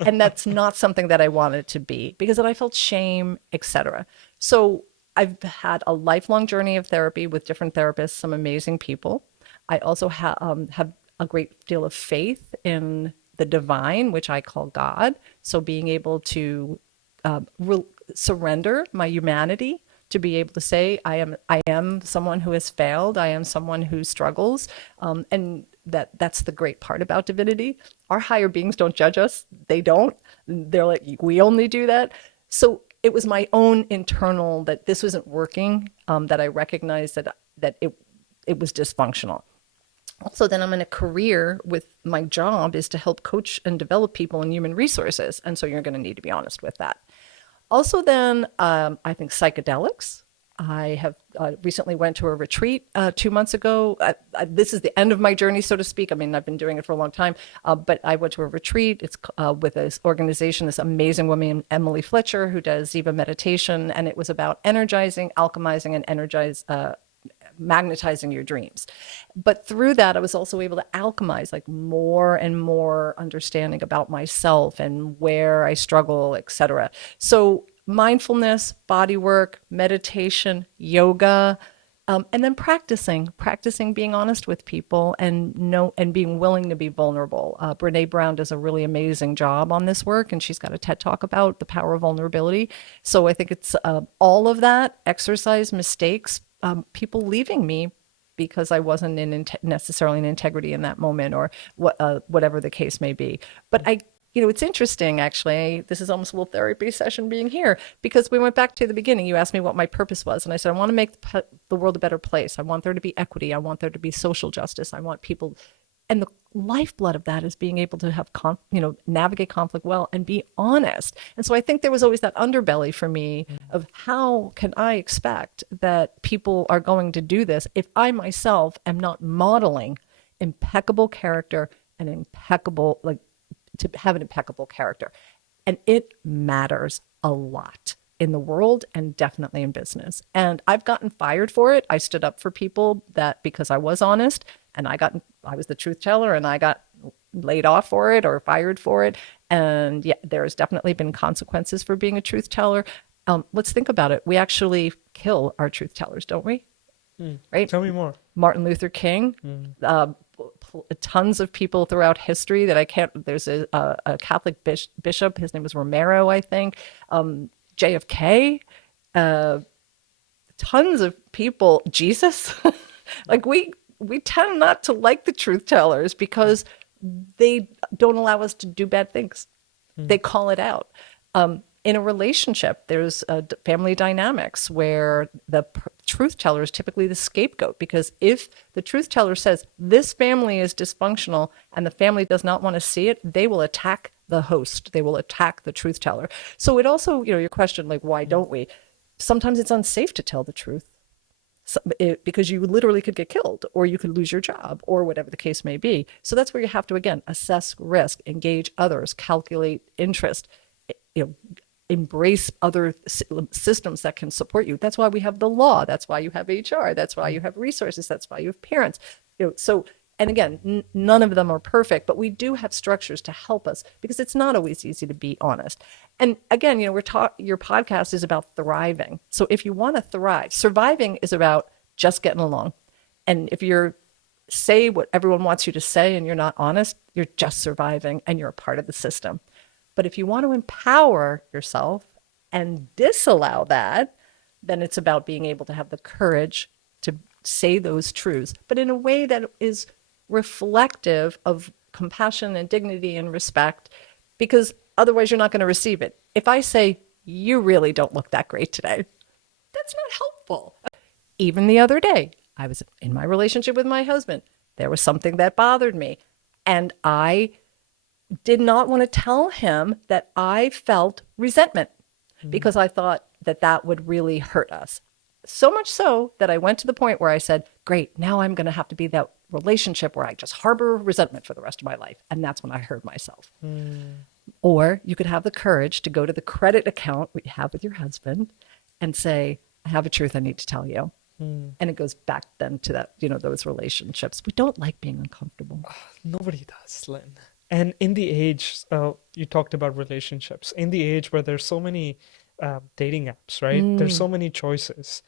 And that's not something that I wanted to be, because then I felt shame, etc. So I've had a lifelong journey of therapy with different therapists, some amazing people. I also have a great deal of faith in the divine, which I call God. So being able to surrender my humanity, to be able to say I am someone who has failed, I am someone who struggles, and that's the great part about divinity. Our higher beings don't judge us. They don't. They're like, we only do that. So it was my own internal that this wasn't working, that I recognized that it was dysfunctional. Also, then I'm in a career with my job is to help coach and develop people in human resources. And so you're going to need to be honest with that. Also, then I think psychedelics. I have recently went to a retreat 2 months ago. This is the end of my journey, so to speak. I mean, I've been doing it for a long time, but I went to a retreat. It's with this organization, this amazing woman, Emily Fletcher, who does Ziva meditation, and it was about energizing, alchemizing, and magnetizing your dreams. But through that, I was also able to alchemize like more and more understanding about myself and where I struggle, etc. So mindfulness, body work, meditation, yoga, and then practicing being honest with people and being willing to be vulnerable. Brene Brown does a really amazing job on this work, and she's got a TED Talk about the power of vulnerability. So I think it's all of that, exercise, mistakes, people leaving me because I wasn't necessarily in integrity in that moment, or whatever the case may be. But it's interesting, actually. This is almost a little therapy session being here, because we went back to the beginning. You asked me what my purpose was, and I said, I want to make the world a better place. I want there to be equity. I want there to be social justice. I want people, and the lifeblood of that is being able to have, navigate conflict well and be honest. And so I think there was always that underbelly for me of how can I expect that people are going to do this if I myself am not modeling impeccable character, an impeccable, like to have an impeccable character. And it matters a lot in the world and definitely in business. And I've gotten fired for it. I stood up for people that because I was honest and I was the truth teller and I got laid off for it or fired for it. And yeah, there's definitely been consequences for being a truth teller. Let's think about it. We actually kill our truth tellers, don't we? Right? Tell me more. Martin Luther King, tons of people throughout history that I can't. There's a Catholic bishop. His name was Romero, I think. JFK. Tons of people. Jesus. Like we tend not to like the truth tellers because they don't allow us to do bad things. They call it out. In a relationship, there's family dynamics where the truth teller is typically the scapegoat, because if the truth teller says this family is dysfunctional and the family does not want to see it, they will attack the host. They will attack the truth teller. So it also, your question, like, why don't we? Sometimes it's unsafe to tell the truth. Because you literally could get killed or you could lose your job or whatever the case may be. So that's where you have to, again, assess risk, engage others, calculate interest, embrace other systems that can support you. That's why we have the law. That's why you have HR. That's why you have resources. That's why you have parents. And again, none of them are perfect, but we do have structures to help us because it's not always easy to be honest. And again, your podcast is about thriving. So if you want to thrive, surviving is about just getting along. And if say what everyone wants you to say and you're not honest, you're just surviving and you're a part of the system. But if you want to empower yourself and disallow that, then it's about being able to have the courage to say those truths, but in a way that is reflective of compassion and dignity and respect, because otherwise you're not going to receive it. If I say, you really don't look that great today, that's not helpful. Even the other day, I was in my relationship with my husband. There was something that bothered me, and I did not want to tell him that I felt resentment because I thought that would really hurt us. So much so that I went to the point where I said, great, now I'm going to have to be that relationship where I just harbor resentment for the rest of my life. And that's when I heard myself. Or you could have the courage to go to the credit account you have with your husband and say, I have a truth I need to tell you. And it goes back then to that, those relationships. We don't like being uncomfortable. Nobody does, Lynn. And in the age, you talked about relationships, in the age where there's so many dating apps, right? There's so many choices.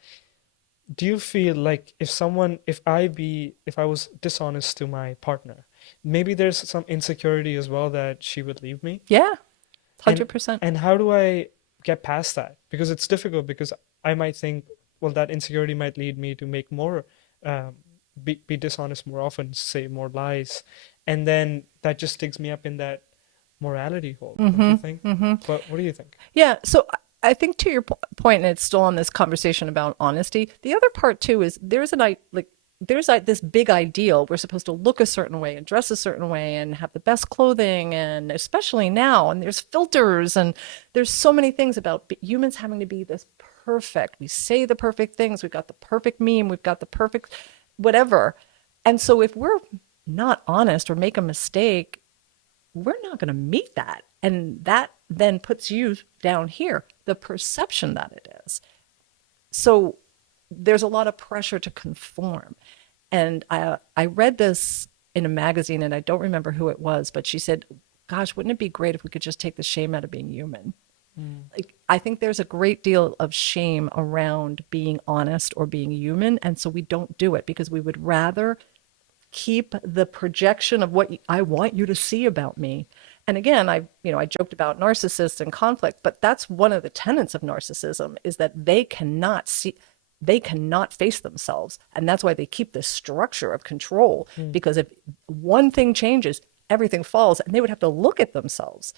Do you feel like if I was dishonest to my partner, maybe there's some insecurity as well that she would leave me? Yeah, 100%. And how do I get past that? Because it's difficult, because I might think, well, that insecurity might lead me to make more, be dishonest more often, say more lies. And then that just digs me up in that morality hole. Don't you think? What do you think? Yeah. So I think to your point, and it's still on this conversation about honesty, the other part too is there's this big ideal. We're supposed to look a certain way and dress a certain way and have the best clothing, and especially now, and there's filters and there's so many things about humans having to be this perfect. We say the perfect things. We've got the perfect meme. We've got the perfect whatever. And so if we're not honest or make a mistake, we're not going to meet that. And that then puts you down here, the perception that it is. So there's a lot of pressure to conform. And I read this in a magazine, and I don't remember who it was, but she said, gosh, wouldn't it be great if we could just take the shame out of being human? Like, I think there's a great deal of shame around being honest or being human. And so we don't do it because we would rather keep the projection of what I want you to see about me. And again, I joked about narcissists and conflict, but that's one of the tenets of narcissism, is that they cannot face themselves. And that's why they keep this structure of control, because if one thing changes, everything falls, and they would have to look at themselves.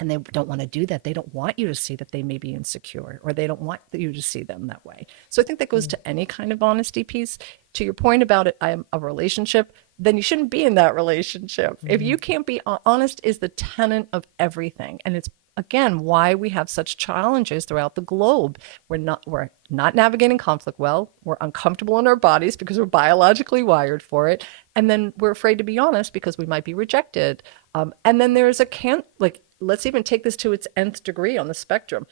And they don't want to do that. They don't want you to see that they may be insecure, or they don't want you to see them that way. So I think that goes to any kind of honesty piece. To your point about it, I'm a relationship, then you shouldn't be in that relationship. If you can't be honest, is the tenet of everything. And it's again, why we have such challenges throughout the globe. We're not navigating conflict well. We're uncomfortable in our bodies because we're biologically wired for it. And then we're afraid to be honest because we might be rejected. And then there's let's even take this to its nth degree on the spectrum.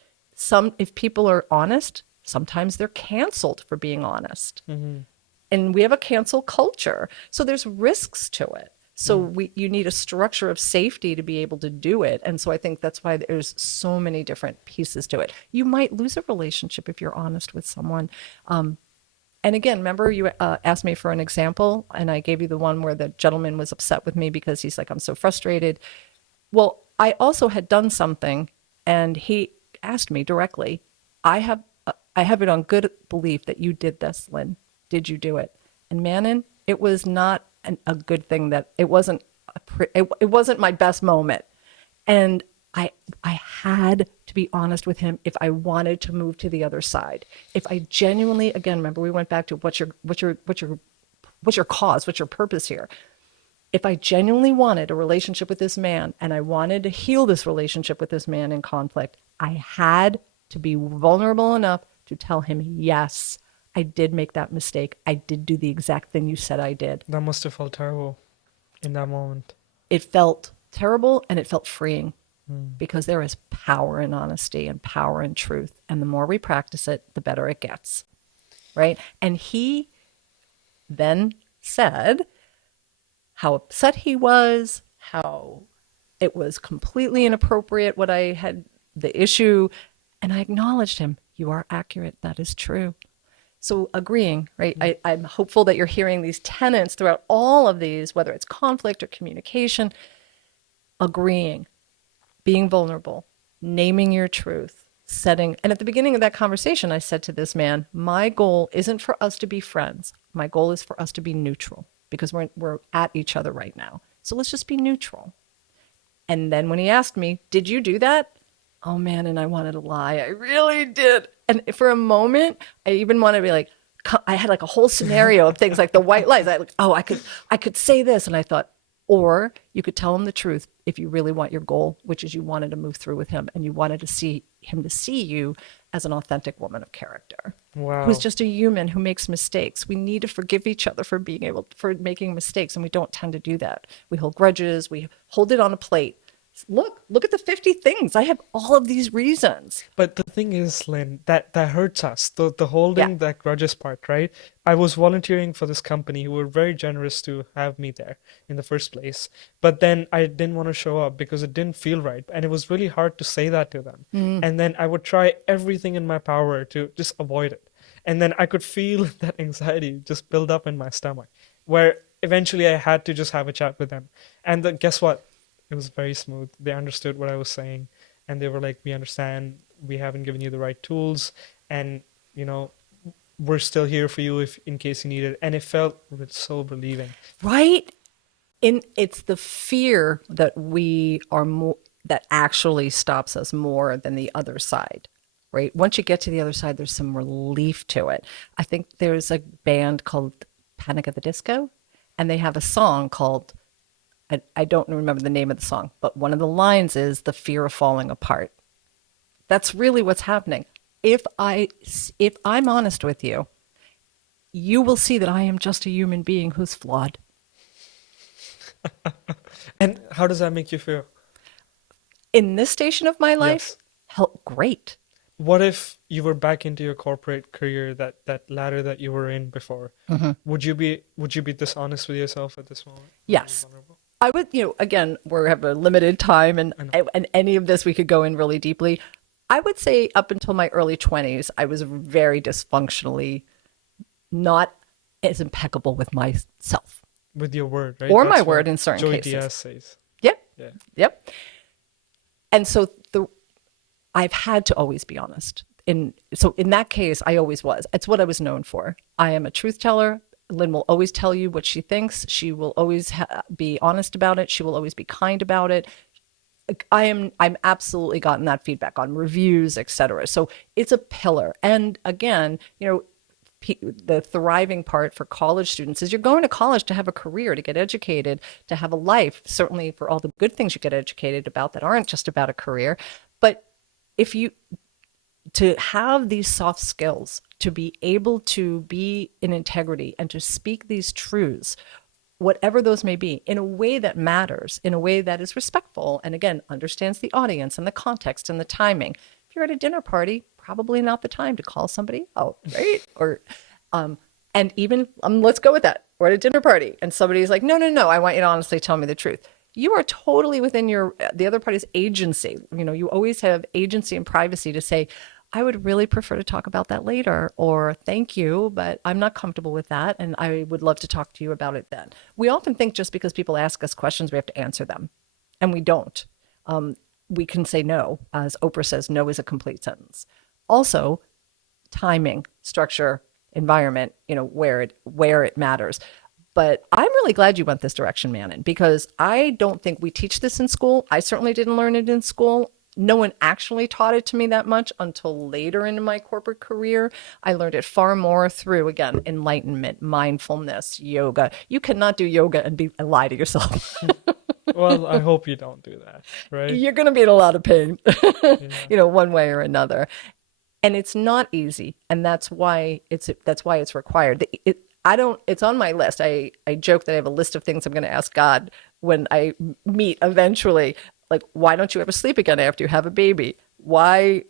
If people are honest, sometimes they're canceled for being honest. And we have a cancel culture. So there's risks to it. So you need a structure of safety to be able to do it. And so I think that's why there's so many different pieces to it. You might lose a relationship if you're honest with someone. And again, remember you asked me for an example, and I gave you the one where the gentleman was upset with me because he's like, I'm so frustrated. Well, I also had done something, and he asked me directly, I have it on good belief that you did this, Lynn. Did you do it? And Manon, it was not a good thing. That it wasn't it wasn't my best moment, and I had to be honest with him if I wanted to move to the other side. If I genuinely, again, remember we went back to what's your cause, what's your purpose here. If I genuinely wanted a relationship with this man and I wanted to heal this relationship with this man in conflict, I had to be vulnerable enough to tell him, yes, I did make that mistake. I did do the exact thing you said I did. That must have felt terrible in that moment. It felt terrible and it felt freeing because there is power in honesty and power in truth. And the more we practice it, the better it gets. Right? And he then said how upset he was, how it was completely inappropriate what I had, the issue. And I acknowledged him. You are accurate. That is true. So agreeing, right? I'm hopeful that you're hearing these tenets throughout all of these, whether it's conflict or communication, agreeing, being vulnerable, naming your truth, setting. And at the beginning of that conversation, I said to this man, my goal isn't for us to be friends. My goal is for us to be neutral because we're at each other right now. So let's just be neutral. And then when he asked me, did you do that? Oh man, and I wanted to lie. I really did. And for a moment, I even wanted to be like, I had like a whole scenario of things like the white lies. I could say this. And I thought, or you could tell him the truth if you really want your goal, which is you wanted to move through with him and you wanted to see him to see you as an authentic woman of character. Wow. Who's just a human who makes mistakes. We need to forgive each other for for making mistakes. And we don't tend to do that. We hold grudges. We hold it on a plate. Look at the 50 things. I have all of these reasons. But the thing is, Lynn, that hurts us. The holding that grudges part, right? I was volunteering for this company who were very generous to have me there in the first place. But then I didn't want to show up because it didn't feel right. And it was really hard to say that to them. And then I would try everything in my power to just avoid it. And then I could feel that anxiety just build up in my stomach, where eventually I had to just have a chat with them. And then guess what? It was very smooth. They understood what I was saying. And they were like, we understand. We haven't given you the right tools. And, we're still here for you in case you need it. And it felt so relieving. Right? It's the fear that we are more, that actually stops us more than the other side. Right? Once you get to the other side, there's some relief to it. I think there's a band called Panic at the Disco. And they have a song called, I don't remember the name of the song, but one of the lines is the fear of falling apart. That's really what's happening. If I'm honest with you, you will see that I am just a human being who's flawed. And how does that make you feel? In this station of my life, Yes. Great. What if you were back into your corporate career, that ladder that you were in before? Would you be dishonest with yourself at this moment? Yes. I would, again, we have a limited time and any of this we could go in really deeply. I would say up until my early 20s, I was very dysfunctionally not as impeccable with myself. With your word, right? Or That's my word what in certain Joey cases. Diaz says. Yep. Yeah. Yep. And so I've had to always be honest. So in that case, I always was. It's what I was known for. I am a truth teller. Lynn will always tell you what she thinks. She will always be honest about it. She will always be kind about it. I'm absolutely gotten that feedback on reviews, etc. So it's a pillar. And again, the thriving part for college students is you're going to college to have a career, to get educated, to have a life, certainly for all the good things you get educated about that aren't just about a career. if you to have these soft skills, to be able to be in integrity and to speak these truths, whatever those may be, in a way that matters, in a way that is respectful, and again, understands the audience and the context and the timing. If you're at a dinner party, probably not the time to call somebody out, right? Or, and even, let's go with that. We're at a dinner party and somebody's like, no, no, no, I want you to honestly tell me the truth. You are totally within the other party's agency. You know, you always have agency and privacy to say, I would really prefer to talk about that later, or thank you, but I'm not comfortable with that. And I would love to talk to you about it then. We often think just because people ask us questions, we have to answer them, and we don't. We can say no. As Oprah says, no is a complete sentence. Also, timing, structure, environment, you know, where it matters. But I'm really glad you went this direction, Manon, because I don't think we teach this in school. I certainly didn't learn it in school. No one actually taught it to me that much until later in my corporate career. I learned it far more through, again, enlightenment, mindfulness, yoga. You cannot do yoga and lie to yourself. Well, I hope you don't do that, right? You're going to be in a lot of pain, Yeah. you know, one way or another. And it's not easy, and that's why it's required. It's on my list. I joke that I have a list of things I'm going to ask God when I meet eventually. Like, why don't you ever sleep again after you have a baby? Why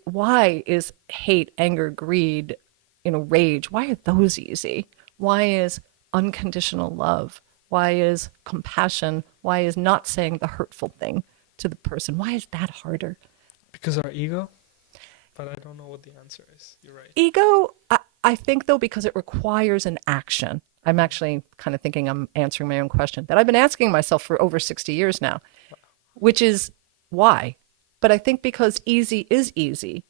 is hate, anger, greed, you know, rage, why are those easy? Why is unconditional love? Why is compassion? Why is not saying the hurtful thing to the person? Why is that harder? Because our ego? But I don't know what the answer is. You're right. Ego, I think, though, because it requires an action. I'm actually kind of thinking I'm answering my own question that I've been asking myself for over 60 years now, which is why. But I think because easy is easy,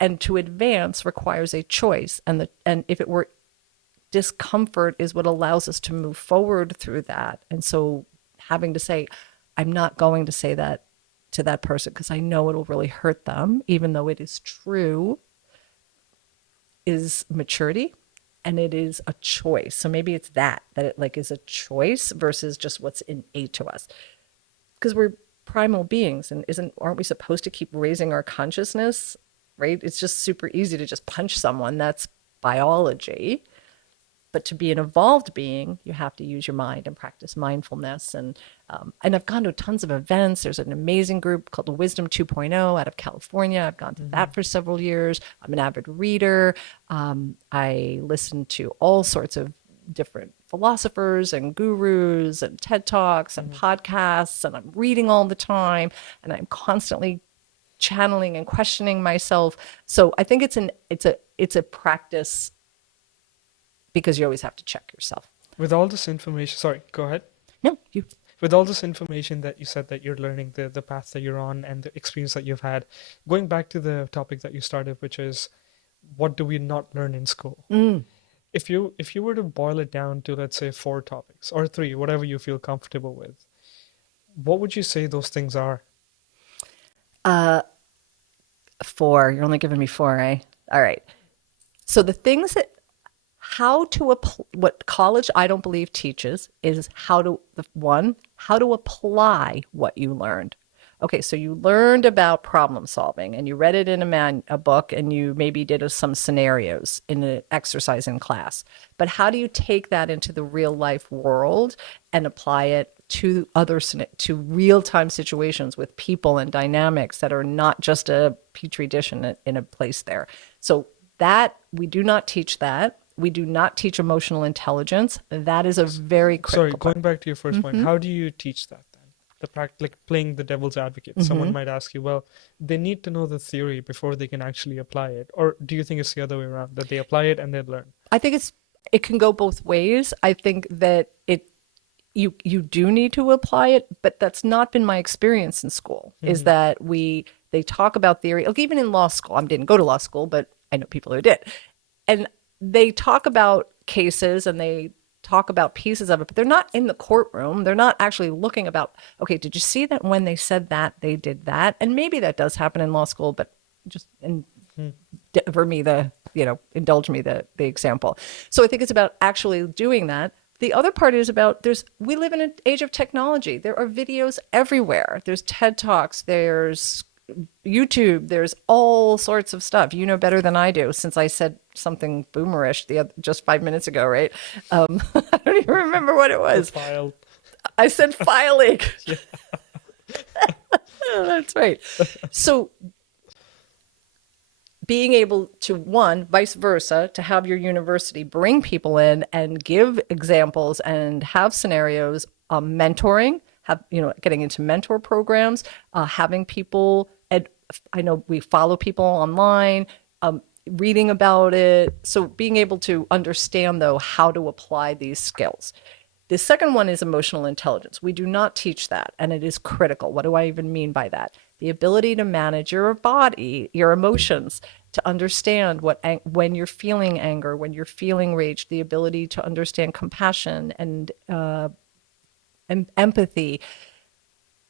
and to advance requires a choice. And if it were discomfort is what allows us to move forward through that. And so having to say, I'm not going to say that to that person because I know it'll really hurt them, even though it is true, is maturity, and it is a choice. So maybe it's that it like is a choice versus just what's innate to us, because we're primal beings, and aren't we supposed to keep raising our consciousness, right? It's just super easy to just punch someone. That's biology. But to be an evolved being, you have to use your mind and practice mindfulness. And I've gone to tons of events. There's an amazing group called the Wisdom 2.0 out of California. I've gone to that for several years. I'm an avid reader. I listen to all sorts of different philosophers and gurus and TED Talks and podcasts, and I'm reading all the time, and I'm constantly channeling and questioning myself. So I think it's a practice, because you always have to check yourself. With all this information, sorry, go ahead. No, you. With all this information that you said that you're learning, the path that you're on and the experience that you've had, going back to the topic that you started, which is what do we not learn in school? If you were to boil it down to, let's say, 4 topics or 3, whatever you feel comfortable with, what would you say those things are? 4. You're only giving me 4, eh? All right. So the things that what college I don't believe teaches is how to apply what you learned. Okay, so you learned about problem solving and you read it in a book, and you maybe did some scenarios in an exercise in class. But how do you take that into the real life world and apply it to real-time situations with people and dynamics that are not just a petri dish in a place there? So that we do not teach that. We do not teach emotional intelligence. That is a very critical Sorry, going back to your first point, how do you teach that then? Like playing the devil's advocate. Someone might ask you, well, they need to know the theory before they can actually apply it. Or do you think it's the other way around, that they apply it and they learn? I think it can go both ways. I think that you do need to apply it, but that's not been my experience in school, is that they talk about theory. Like even in law school, I didn't go to law school, but I know people who did. And they talk about cases and they talk about pieces of it, but they're not in the courtroom. They're not actually looking about, okay, did you see that when they said that, they did that? And maybe that does happen in law school, but just for me, indulge me the example. So I think it's about actually doing that. The other part is about we live in an age of technology. There are videos everywhere. There's TED Talks, there's YouTube, there's all sorts of stuff. You know better than I do, since I said something boomerish just 5 minutes ago, right? I don't even remember what it The was. file. I said filing. That's right. So being able to, one, vice versa, to have your university bring people in and give examples and have scenarios, mentoring, getting into mentor programs, having people, and I know we follow people online, reading about it. So being able to understand, though, how to apply these skills. The second one is emotional intelligence. We do not teach that, and it is critical. What do I even mean by that? The ability to manage your body, your emotions, to understand when you're feeling anger, when you're feeling rage, the ability to understand compassion and empathy,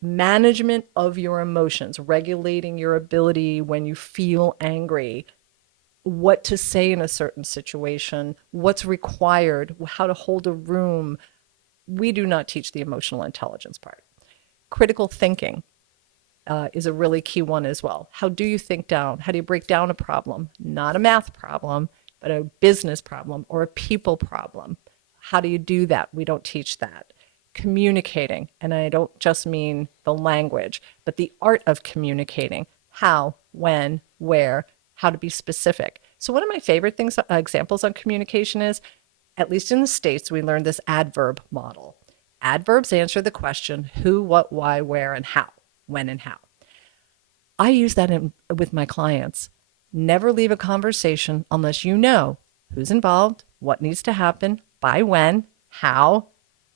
management of your emotions, regulating your ability when you feel angry, what to say in a certain situation, what's required, how to hold a room. We do not teach the emotional intelligence part. Critical thinking is a really key one as well. How do you think down? How do you break down a problem? Not a math problem, but a business problem or a people problem. How do you do that? We don't teach that. Communicating, and I don't just mean the language, but the art of communicating. How, when, where, how to be specific. So one of my favorite things, examples on communication is, at least in the States, we learned this adverb model. Adverbs answer the question who, what, why, where, and how, when, and how. I use that with my clients. Never leave a conversation unless you know who's involved, what needs to happen, by when, how,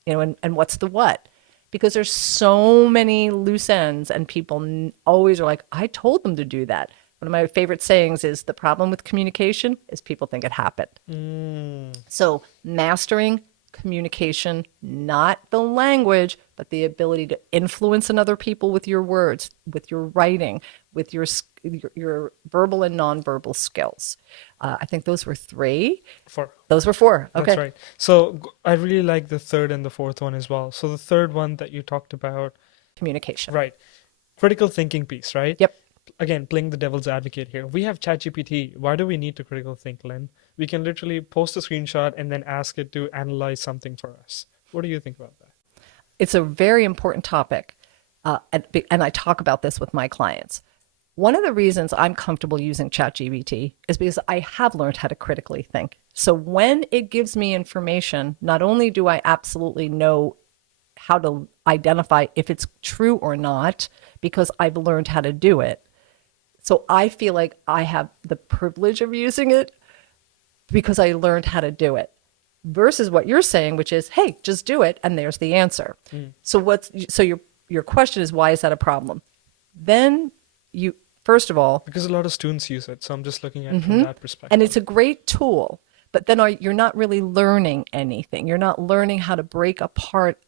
and what's the what. Because there's so many loose ends, and people always are like, I told them to do that. One of my favorite sayings is, the problem with communication is people think it happened. So mastering communication, not the language, but the ability to influence another people with your words, with your writing, with your verbal and nonverbal skills. I think those were 3. Four. Those were 4. Okay. That's right. So I really like the third and the fourth one as well. So the third one that you talked about, Communication. right? Critical thinking piece, right? Yep. Again, playing the devil's advocate here. We have ChatGPT. Why do we need to critical think, Lynn? We can literally post a screenshot and then ask it to analyze something for us. What do you think about that? It's a very important topic, and I talk about this with my clients. One of the reasons I'm comfortable using ChatGPT is because I have learned how to critically think. So when it gives me information, not only do I absolutely know how to identify if it's true or not, because I've learned how to do it. So I feel like I have the privilege of using it because I learned how to do it. Versus what you're saying, which is, hey, just do it, and there's the answer. So your question is, why is that a problem? Then you, first of all, Because a lot of students use it, so I'm just looking at it from that perspective. and it's a great tool, but then you're not really learning anything. You're not learning how to break apart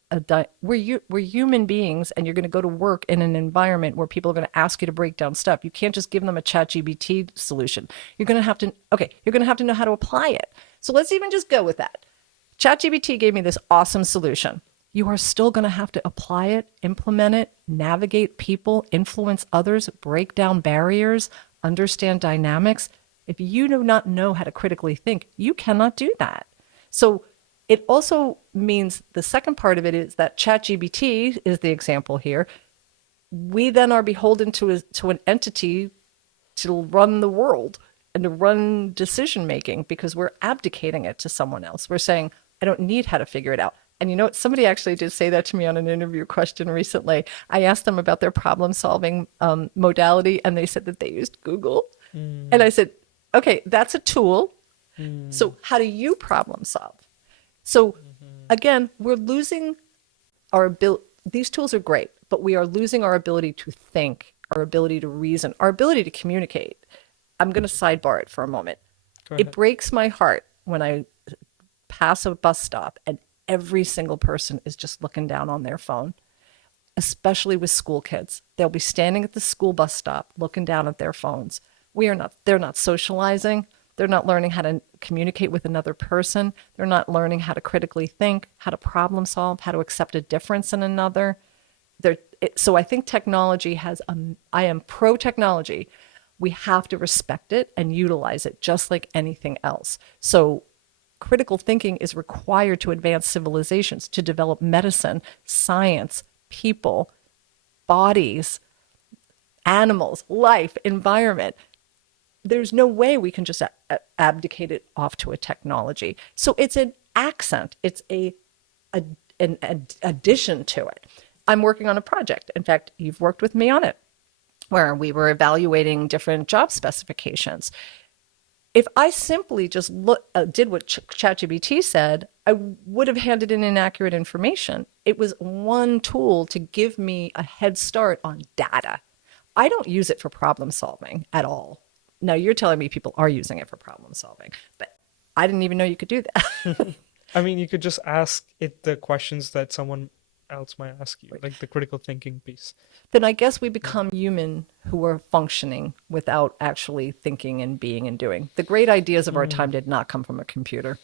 we're human beings, and you're going to go to work in an environment where people are going to ask you to break down stuff. You can't just give them a ChatGPT solution. You're going to have to know how to apply it. So let's even just go with that. ChatGPT gave me this awesome solution. You are still going to have to apply it, implement it, navigate people, influence others, break down barriers, understand dynamics. If you do not know how to critically think, you cannot do that. So it also means the second part of it is that ChatGPT is the example here. We then are beholden to an entity to run the world and to run decision making, because we're abdicating it to someone else. We're saying, I don't need how to figure it out. And you know what? Somebody actually did say that to me on an interview question recently. I asked them about their problem solving modality, and they said that they used Google. And I said, okay, that's a tool. So how do you problem solve? So again, we're losing our ability. These tools are great, but we are losing our ability to think, our ability to reason, our ability to communicate. I'm going to sidebar it for a moment. It breaks my heart when I pass a bus stop and every single person is just looking down on their phone, especially with school kids. They'll be standing at the school bus stop looking down at their phones. They're not socializing. They're not learning how to communicate with another person. They're not learning how to critically think, how to problem solve, how to accept a difference in another. So I think technology has, I am pro technology. We have to respect it and utilize it just like anything else. So critical thinking is required to advance civilizations, to develop medicine, science, people, bodies, animals, life, environment. There's no way we can just abdicate it off to a technology. So it's an accent, it's an addition to it. I'm working on a project. In fact, you've worked with me on it, where we were evaluating different job specifications. If I simply just did what ChatGPT said, I would have handed in inaccurate information. It was one tool to give me a head start on data. I don't use it for problem solving at all. Now, you're telling me people are using it for problem solving, but I didn't even know you could do that. I mean, you could just ask it the questions that someone else might ask you, like the critical thinking piece. Then I guess we become human who are functioning without actually thinking and being and doing. The great ideas of our time did not come from a computer.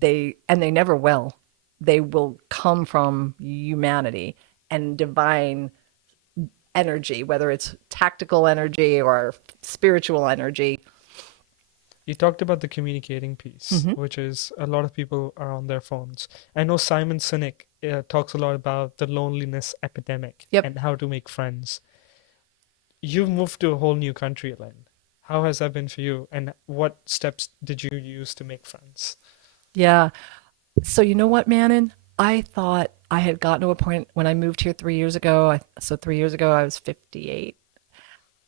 They never will. They will come from humanity and divine energy, whether it's tactical energy or spiritual energy. You talked about the communicating piece, which is a lot of people are on their phones. I know Simon Sinek talks a lot about the loneliness epidemic and how to make friends. You've moved to a whole new country, Lynn. How has that been for you? And what steps did you use to make friends? Yeah. So you know what, Manon? I thought I had gotten to a point when I moved here 3 years ago. So 3 years ago, I was 58.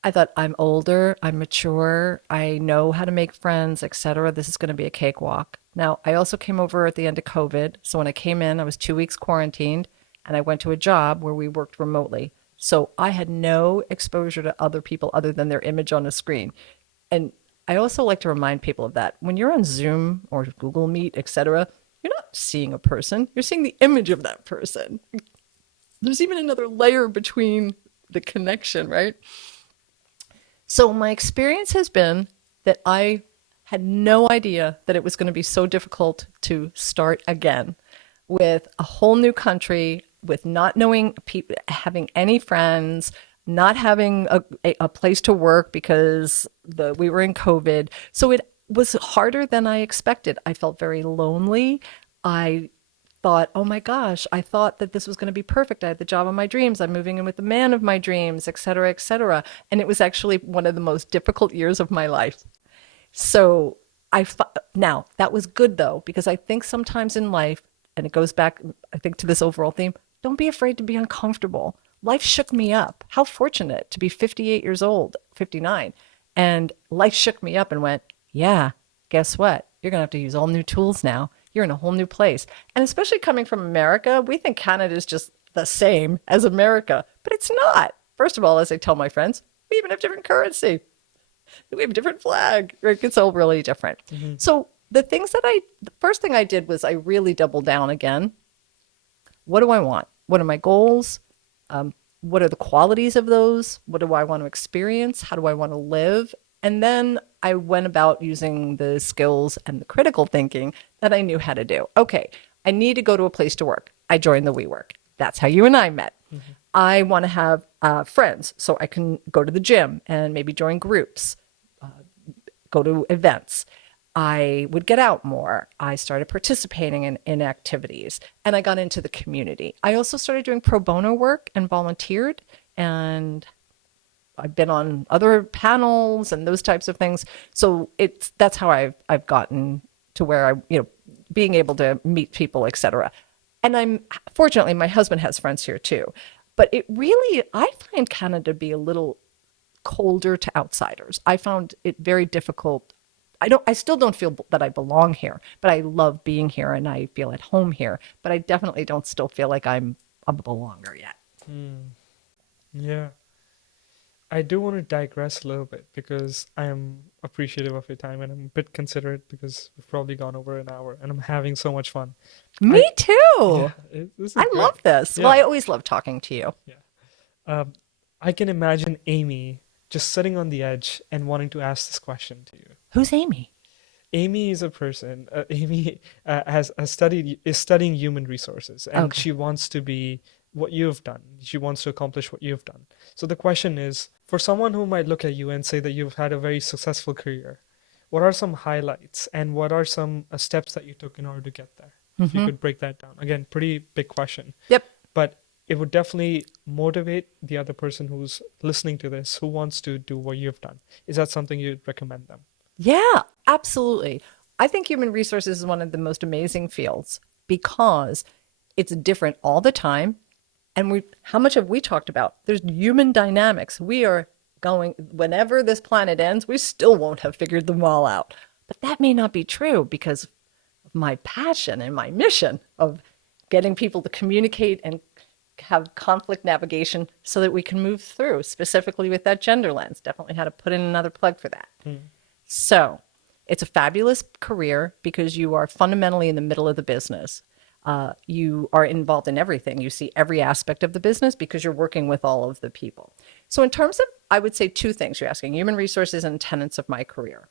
I thought I'm older, I'm mature, I know how to make friends, etc. This is going to be a cakewalk. Now, I also came over at the end of COVID. So when I came in, I was 2 weeks quarantined and I went to a job where we worked remotely. So I had no exposure to other people other than their image on a screen. And I also like to remind people of that. When you're on Zoom or Google Meet, etc., you're not seeing a person, you're seeing the image of that person. There's even another layer between the connection, right? So my experience has been that I had no idea that it was going to be so difficult to start again with a whole new country, with not knowing people, having any friends, not having a place to work because we were in COVID. So it was harder than I expected. I felt very lonely. I thought, oh my gosh, I thought that this was going to be perfect. I had the job of my dreams. I'm moving in with the man of my dreams, et cetera, et cetera. And it was actually one of the most difficult years of my life. So now that was good though, because I think sometimes in life, and it goes back, I think, to this overall theme, don't be afraid to be uncomfortable. Life shook me up. How fortunate to be 58 years old, 59. And life shook me up and went, yeah, guess what? You're going to have to use all new tools now. You're in a whole new place. And especially coming from America, we think Canada is just the same as America, but it's not. First of all, as I tell my friends, we even have different currency. We have a different flag. It's all really different. So the first thing I did was I really doubled down again. What do I want? What are my goals? What are the qualities of those? What do I want to experience? How do I want to live? And then I went about using the skills and the critical thinking that I knew how to do. Okay, I need to go to a place to work. I joined the WeWork. That's how you and I met. I want to have friends, so I can go to the gym and maybe join groups, go to events. I would get out more. I started participating in activities, and I got into the community. I also started doing pro bono work and volunteered, and I've been on other panels and those types of things. So that's how I've gotten to where being able to meet people, etc. And fortunately, my husband has friends here too. But I find Canada to be a little colder to outsiders. I found it very difficult. I still don't feel that I belong here, but I love being here and I feel at home here. But I definitely don't still feel like I'm a belonger yet. Yeah. I do want to digress a little bit because I am appreciative of your time and I'm a bit considerate because we've probably gone over an hour and I'm having so much fun. Me too. Yeah, this is I great. love this. Yeah. Well, I always love talking to you. Yeah. I can imagine Amy just sitting on the edge and wanting to ask this question to you. Who's Amy? Amy is a person. Amy is studying human resources, and Okay. she wants to be what you've done. She wants to accomplish what you've done. So the question is, for someone who might look at you and say that you've had a very successful career, what are some highlights and what are some steps that you took in order to get there? If you could break that down. Again, pretty big question. Yep. But it would definitely motivate the other person who's listening to this, who wants to do what you've done. Is that something you'd recommend them? Yeah, absolutely. I think human resources is one of the most amazing fields because it's different all the time. And how much have we talked about? There's human dynamics. We are going, whenever this planet ends, we still won't have figured them all out. But that may not be true because of my passion and my mission of getting people to communicate and have conflict navigation so that we can move through, specifically with that gender lens. Definitely had to put in another plug for that. So it's a fabulous career because you are fundamentally in the middle of the business. You are involved in everything. You see every aspect of the business because you're working with all of the people. So in terms of, I would say two things you're asking, human resources and tenets of my career.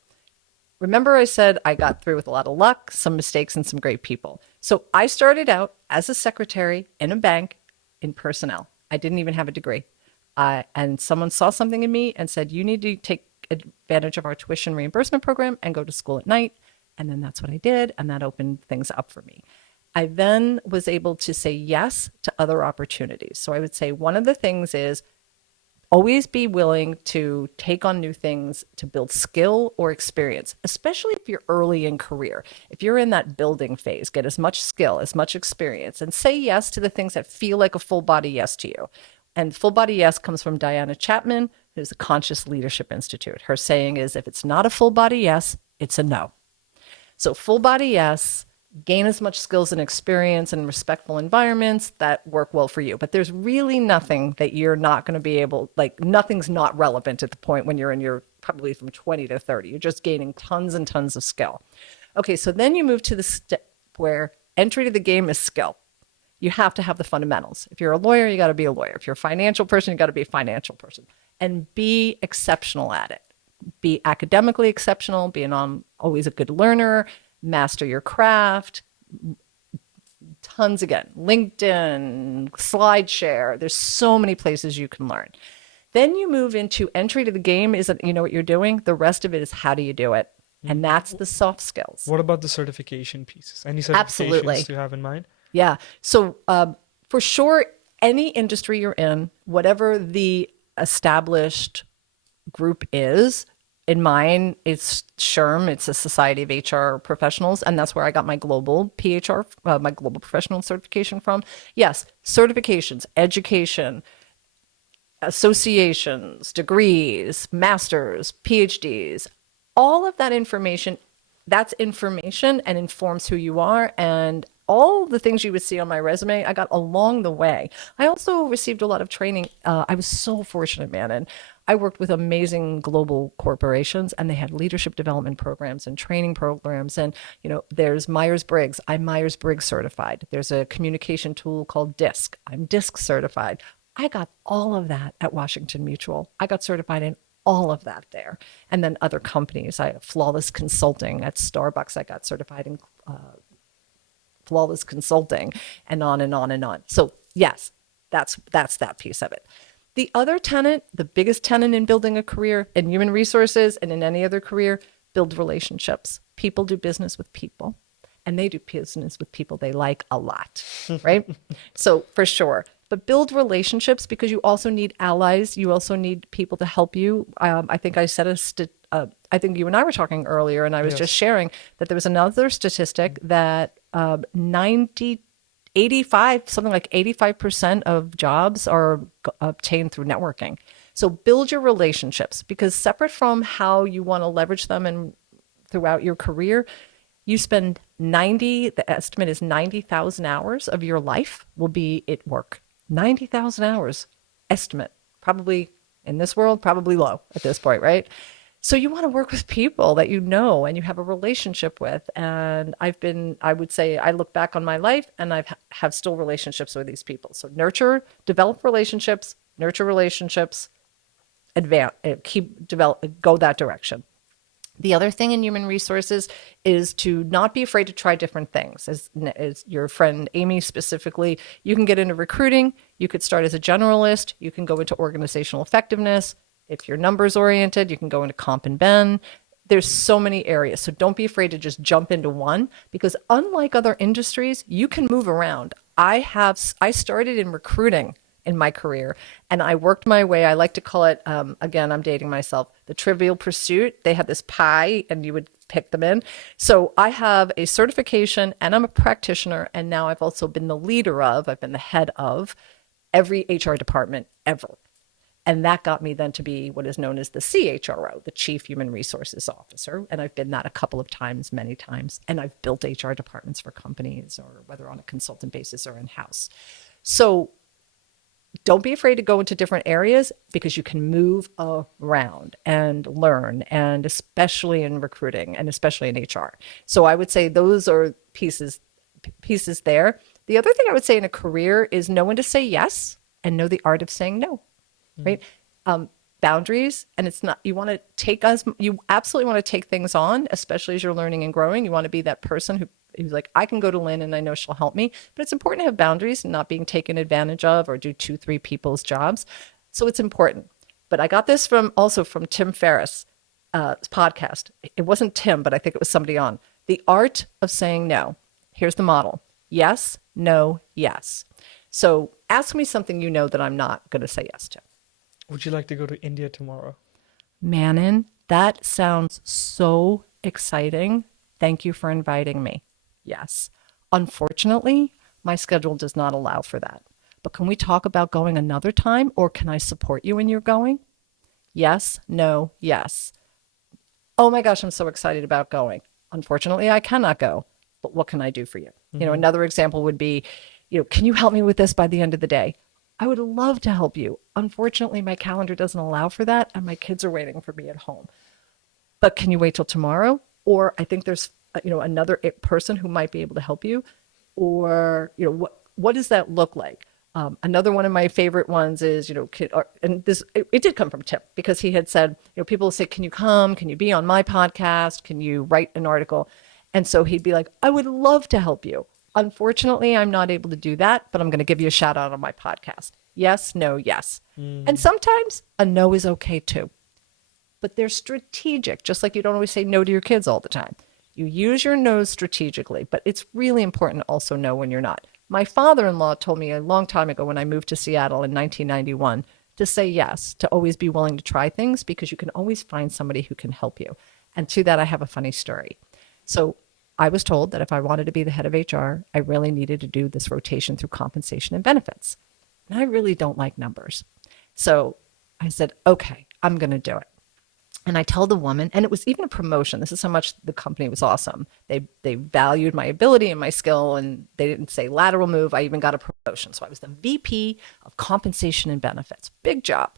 Remember I said I got through with a lot of luck, some mistakes, and some great people. So I started out as a secretary in a bank in personnel. I didn't even have a degree. And someone saw something in me and said, you need to take advantage of our tuition reimbursement program and go to school at night. And then that's what I did. And that opened things up for me. I then was able to say yes to other opportunities. So I would say one of the things is always be willing to take on new things to build skill or experience, especially if you're early in career. If you're in that building phase, get as much skill, as much experience, and say yes to the things that feel like a full body yes to you. And full body yes comes from Diana Chapman, who's the Conscious Leadership Institute. Her saying is, if it's not a full body yes, it's a no. So full body yes, gain as much skills and experience in respectful environments that work well for you. But there's really nothing that you're not going to be able, like nothing's not relevant at the point when you're in your, probably from 20 to 30. You're just gaining tons and tons of skill. Okay, so then you move to the step where entry to the game is skill. You have to have the fundamentals. If you're a lawyer, you got to be a lawyer. If you're a financial person, you got to be a financial person. And be exceptional at it. Be academically exceptional, be always a good learner, master your craft, tons again, LinkedIn, SlideShare. There's so many places you can learn. Then you move into entry to the game. Isn't you know what you're doing? The rest of it is how do you do it? And that's the soft skills. What about the certification pieces? Any certifications Absolutely. you have in mind? Yeah. So for sure, any industry you're in, whatever the established group is, in mine, it's SHRM. It's a Society of HR Professionals, and that's where I got my global PHR, my global professional certification from. Yes, certifications, education, associations, degrees, masters, PhDs, all of that information, that's information and informs who you are. And all the things you would see on my resume, I got along the way. I also received a lot of training. I was so fortunate, man. And I worked with amazing global corporations, and they had leadership development programs and training programs. And, you know, there's Myers-Briggs. I'm Myers-Briggs certified. There's a communication tool called DISC. I'm DISC certified. I got all of that at Washington Mutual. I got certified in all of that there. And then other companies, Flawless Consulting at Starbucks, I got certified in Flawless Consulting, and on and on and on. So yes, that's that piece of it. The other tenet, the biggest tenet in building a career in human resources and in any other career, build relationships. People do business with people, and they do business with people they like a lot, right? So for sure. But build relationships because you also need allies. You also need people to help you. I think I said I think you and I were talking earlier, and I was just sharing that there was another statistic that 85% of jobs are obtained through networking. So build your relationships, because separate from how you want to leverage them and throughout your career, you spend the estimate is 90,000 hours of your life will be at work. 90,000 hours estimate, probably in this world, probably low at this point, right? So you want to work with people that you know and you have a relationship with. And I would say, I look back on my life and I have still relationships with these people. So develop relationships, nurture relationships, go that direction. The other thing in human resources is to not be afraid to try different things. As your friend Amy specifically, you can get into recruiting. You could start as a generalist. You can go into organizational effectiveness. If you're numbers oriented, you can go into comp and ben. There's so many areas. So don't be afraid to just jump into one, because unlike other industries, you can move around. I started in recruiting in my career, and I worked my way. I like to call it, again, I'm dating myself, the Trivial Pursuit. They had this pie and you would pick them in. So I have a certification and I'm a practitioner. And now I've also been I've been the head of every HR department ever. And that got me then to be what is known as the CHRO, the Chief Human Resources Officer. And I've been that a couple of times, many times. And I've built HR departments for companies, or whether on a consultant basis or in-house. So don't be afraid to go into different areas, because you can move around and learn, and especially in recruiting and especially in HR. So I would say those are pieces there. The other thing I would say in a career is know when to say yes and know the art of saying no. Right? Boundaries, and it's not, you absolutely want to take things on, especially as you're learning and growing. You want to be that person who's like, I can go to Lynn and I know she'll help me, but it's important to have boundaries and not being taken advantage of or do 2-3 people's jobs. So it's important. But I got this from Tim Ferriss' podcast. It wasn't Tim, but I think it was somebody on the art of saying no. Here's the model: yes, no, yes. So ask me something you know that I'm not going to say yes to. Would you like to go to India tomorrow? Manon, that sounds so exciting. Thank you for inviting me. Yes. Unfortunately, my schedule does not allow for that. But can we talk about going another time, or can I support you when you're going? Yes, no, yes. Oh my gosh, I'm so excited about going. Unfortunately, I cannot go. But what can I do for you? Mm-hmm. Another example would be, can you help me with this by the end of the day? I would love to help you. Unfortunately, my calendar doesn't allow for that, and my kids are waiting for me at home. But can you wait till tomorrow? Or I think there's, another person who might be able to help you. Or, what does that look like? Another one of my favorite ones is, it did come from Tim, because he had said, people say, can you come? Can you be on my podcast? Can you write an article? And so he'd be like, I would love to help you. Unfortunately, I'm not able to do that, but I'm going to give you a shout out on my podcast. Yes, no, yes. And sometimes a no is okay too. But they're strategic, just like you don't always say no to your kids all the time. You use your no's strategically, but it's really important to also know when you're not. My father-in-law told me a long time ago, when I moved to Seattle in 1991, to say yes, to always be willing to try things, because you can always find somebody who can help you. And to that, I have a funny story. So I was told that if I wanted to be the head of HR, I really needed to do this rotation through compensation and benefits. And I really don't like numbers. So I said, okay, I'm going to do it. And I tell the woman, and it was even a promotion. This is how much the company was awesome. They valued my ability and my skill, and they didn't say lateral move. I even got a promotion. So I was the VP of compensation and benefits. Big job.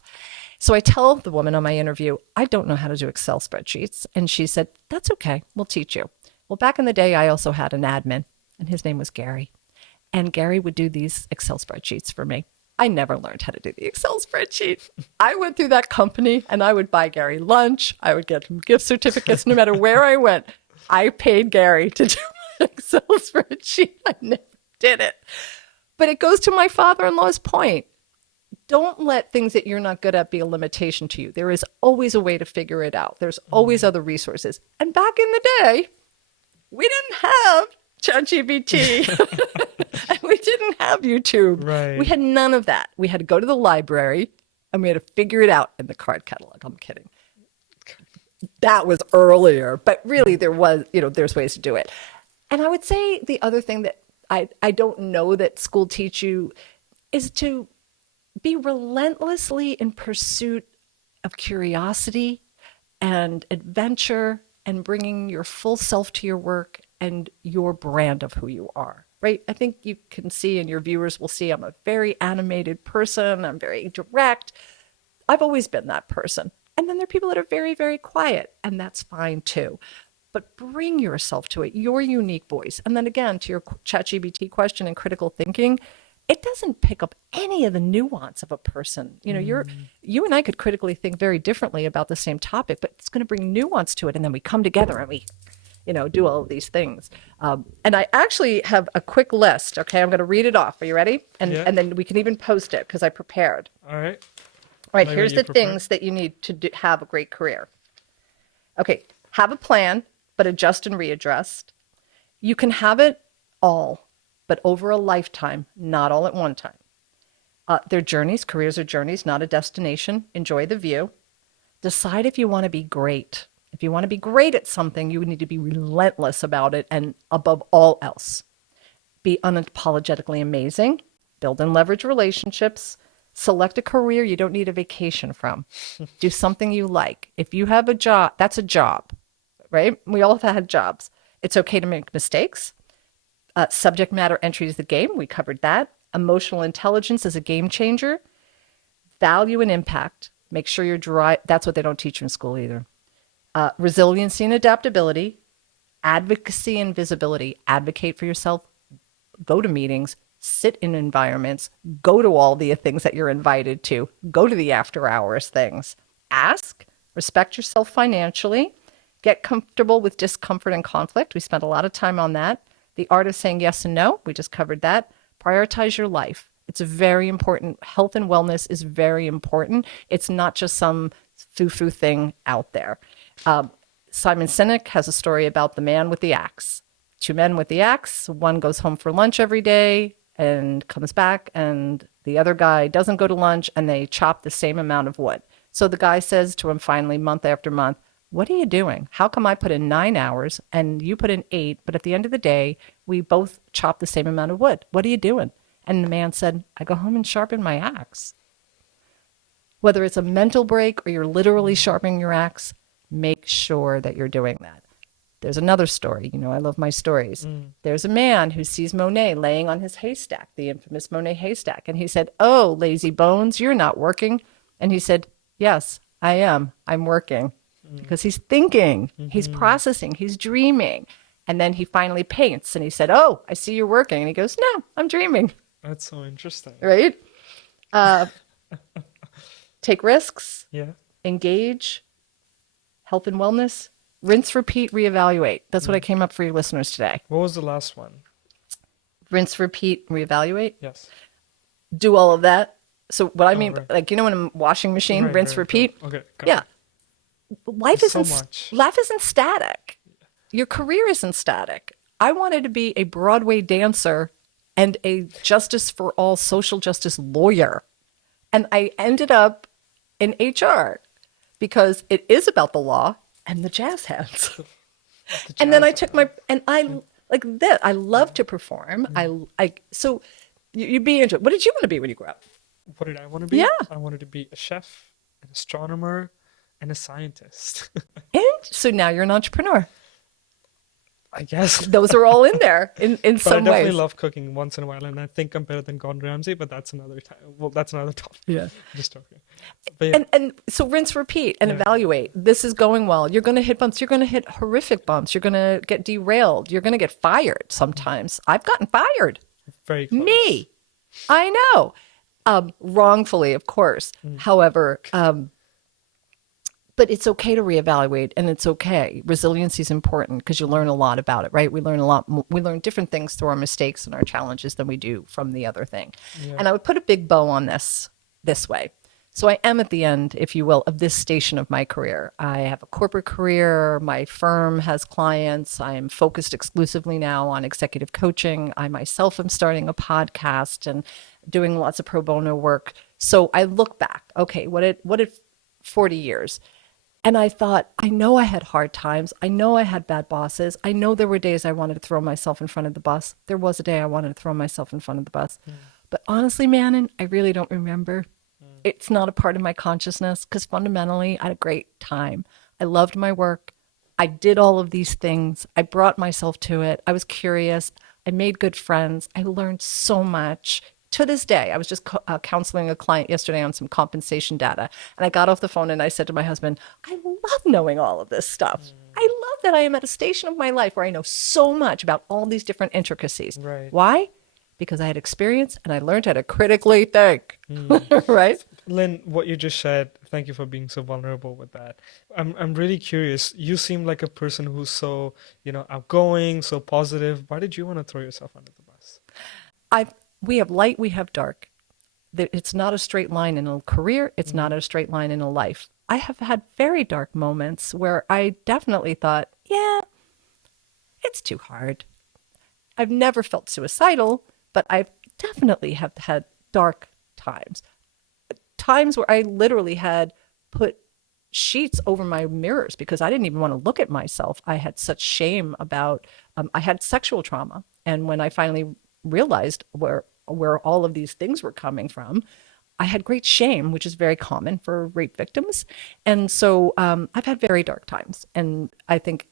So I tell the woman on my interview, I don't know how to do Excel spreadsheets. And she said, that's okay. We'll teach you. Well, back in the day, I also had an admin, and his name was Gary. And Gary would do these Excel spreadsheets for me. I never learned how to do the Excel spreadsheet. I went through that company, and I would buy Gary lunch. I would get him gift certificates no matter where I went. I paid Gary to do an Excel spreadsheet. I never did it. But it goes to my father-in-law's point. Don't let things that you're not good at be a limitation to you. There is always a way to figure it out. There's always other resources. And back in the day, we didn't have ChatGPT. And we didn't have YouTube. Right. We had none of that. We had to go to the library, and we had to figure it out in the card catalog. I'm kidding. That was earlier, but really there's ways to do it. And I would say the other thing that I don't know that school teach you is to be relentlessly in pursuit of curiosity and adventure, and bringing your full self to your work and your brand of who you are, right? I think you can see, and your viewers will see, I'm a very animated person. I'm very direct. I've always been that person. And then there are people that are very, very quiet, and that's fine too. But bring yourself to it, your unique voice. And then again, to your ChatGPT question and critical thinking, it doesn't pick up any of the nuance of a person. You know, you and I could critically think very differently about the same topic, but it's going to bring nuance to it. And then we come together and we, you know, do all of these things. And I actually have a quick list. Okay. I'm going to read it off. Are you ready? And then we can even post it because I prepared. All right. All right. Here's the things that you need to have a great career. Okay. Have a plan, but adjust and readjust. You can have it all, but over a lifetime, not all at one time. They're journeys. Careers are journeys, not a destination. Enjoy the view. Decide if you want to be great. If you want to be great at something, you need to be relentless about it and above all else. Be unapologetically amazing. Build and leverage relationships. Select a career you don't need a vacation from. Do something you like. If you have a job, that's a job, right? We all have had jobs. It's okay to make mistakes. Subject matter entry is the game. We covered that. Emotional intelligence is a game changer. Value and impact. Make sure you're dry. That's what they don't teach you in school either. Resiliency and adaptability. Advocacy and visibility. Advocate for yourself. Go to meetings. Sit in environments. Go to all the things that you're invited to. Go to the after hours things. Ask. Respect yourself financially. Get comfortable with discomfort and conflict. We spent a lot of time on that. The art of saying yes and no, we just covered that. Prioritize your life. It's very important. Health and wellness is very important. It's not just some foo-foo thing out there. Simon Sinek has a story about the man with the axe. Two men with the axe. One goes home for lunch every day and comes back, and the other guy doesn't go to lunch, and they chop the same amount of wood. So the guy says to him finally, month after month, what are you doing? How come I put in 9 hours and you put in 8, but at the end of the day, we both chop the same amount of wood? What are you doing? And the man said, I go home and sharpen my axe. Whether it's a mental break or you're literally sharpening your axe, make sure that you're doing that. There's another story. You know, I love my stories. There's a man who sees Monet laying on his haystack, the infamous Monet haystack. And he said, oh, lazy bones, you're not working. And he said, yes, I am. I'm working. Because he's thinking, he's processing, he's dreaming. And then he finally paints and he said, oh, I see you're working. And he goes, no, I'm dreaming. That's so interesting. Right? Take risks. Yeah. Engage. Health and wellness. Rinse, repeat, reevaluate. That's what I came up for your listeners today. What was the last one? Rinse, repeat, reevaluate. Yes. Do all of that. So what I mean, right. like, you know, in a washing machine, rinse, repeat. Okay. Yeah. Life There's so isn't much. life isn't static. Your career isn't static. I wanted to be a Broadway dancer and a justice for all social justice lawyer. And I ended up in HR because it is about the law and the jazz hands. And then I took I like that. I love to perform. So you'd be interested. What did you want to be when you grew up? What did I want to be? Yeah. I wanted to be a chef, an astronomer, and a scientist. And so now you're an entrepreneur. I guess. Those are all in there in But some I definitely ways. love cooking once in a while, and I think I'm better than Gordon Ramsay, but that's another time. Well, that's another topic. Yeah. Just joking. But yeah. And so rinse, repeat, and evaluate. This is going well. You're going to hit bumps. You're going to hit horrific bumps. You're going to get derailed. You're going to get fired sometimes. I've gotten fired. Very close. Me. I know. Wrongfully, of course. However, but it's okay to reevaluate, and it's okay. Resiliency is important because you learn a lot about it, right? We learn a lot. We learn different things through our mistakes and our challenges than we do from the other thing. Yeah. And I would put a big bow on this way. So I am at the end, if you will, of this station of my career. I have a corporate career. My firm has clients. I am focused exclusively now on executive coaching. I myself am starting a podcast and doing lots of pro bono work. So I look back, okay, what did 40 years? And I thought, I know I had hard times. I know I had bad bosses. I know there were days I wanted to throw myself in front of the bus. There was a day I wanted to throw myself in front of the bus. But honestly, Manon, I really don't remember. It's not a part of my consciousness because fundamentally I had a great time. I loved my work. I did all of these things. I brought myself to it. I was curious. I made good friends. I learned so much. To this day, I was just counseling a client yesterday on some compensation data. And I got off the phone and I said to my husband, I love knowing all of this stuff. I love that I am at a station of my life where I know so much about all these different intricacies. Right. Why? because I had experience and I learned how to critically think, right? Lynn, what you just shared, thank you for being so vulnerable with that. I'm really curious. You seem like a person who's so, outgoing, so positive. Why did you want to throw yourself under the bus? I We have light, we have dark. It's not a straight line in a career. It's not a straight line in a life. I have had very dark moments where I definitely thought, yeah, it's too hard. I've never felt suicidal, but I've definitely have had dark times. Times where I literally had put sheets over my mirrors because I didn't even want to look at myself. I had such shame about, I had sexual trauma. And when I finally realized where all of these things were coming from, I had great shame, which is very common for rape victims. And so I've had very dark times. And I think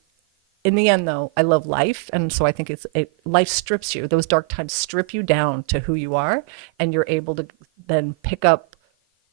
in the end, though, I love life. And so I think life strips you. Those dark times strip you down to who you are. And you're able to then pick up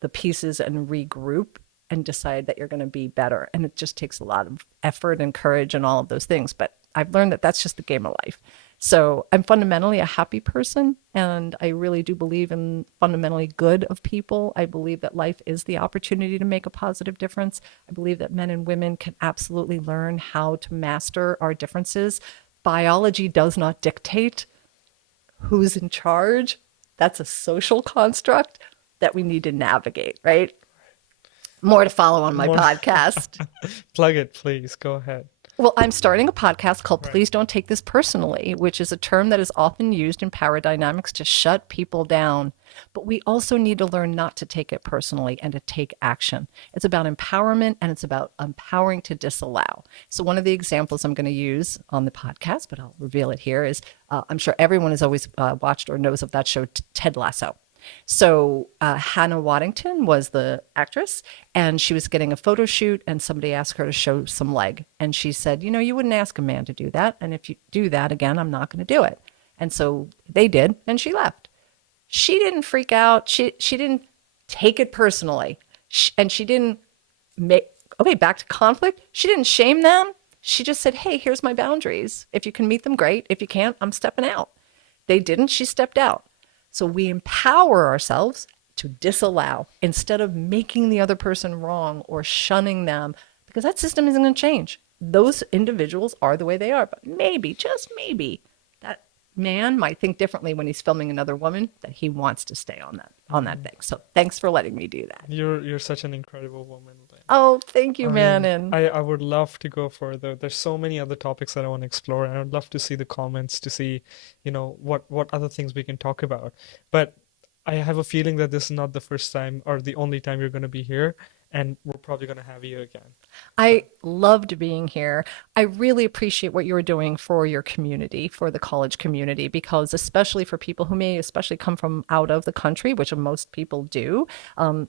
the pieces and regroup and decide that you're going to be better. And it just takes a lot of effort and courage and all of those things. But I've learned that that's just the game of life. So I'm fundamentally a happy person, and I really do believe in fundamentally good of people. I believe that life is the opportunity to make a positive difference. I believe that men and women can absolutely learn how to master our differences. Biology does not dictate who's in charge. That's a social construct that we need to navigate, right? More to follow on my More- podcast. Plug it, please. Go ahead. Well, I'm starting a podcast called Please Don't Take This Personally, which is a term that is often used in power dynamics to shut people down. But we also need to learn not to take it personally and to take action. It's about empowerment, and it's about empowering to disallow. So one of the examples I'm going to use on the podcast, but I'll reveal it here, is I'm sure everyone has always watched or knows of that show, Ted Lasso. So Hannah Waddington was the actress, and she was getting a photo shoot, and somebody asked her to show some leg. And she said, you wouldn't ask a man to do that. And if you do that again, I'm not going to do it. And so they did, and she left. She didn't freak out. She didn't take it personally. And she didn't back to conflict. She didn't shame them. She just said, hey, here's my boundaries. If you can meet them, great. If you can't, I'm stepping out. They didn't. She stepped out. So we empower ourselves to disallow instead of making the other person wrong or shunning them, because that system isn't going to change. Those individuals are the way they are. But maybe, just maybe, that man might think differently when he's filming another woman, that he wants to stay on that thing. So thanks for letting me do that. You're such an incredible woman, Lynn. Oh, thank you, man. And I would love to go further. There's so many other topics that I want to explore, and I'd love to see the comments to see, what other things we can talk about. But I have a feeling that this is not the first time or the only time you're going to be here, and we're probably going to have you again. I loved being here. I really appreciate what you're doing for your community, for the college community, because especially for people who may especially come from out of the country, which most people do.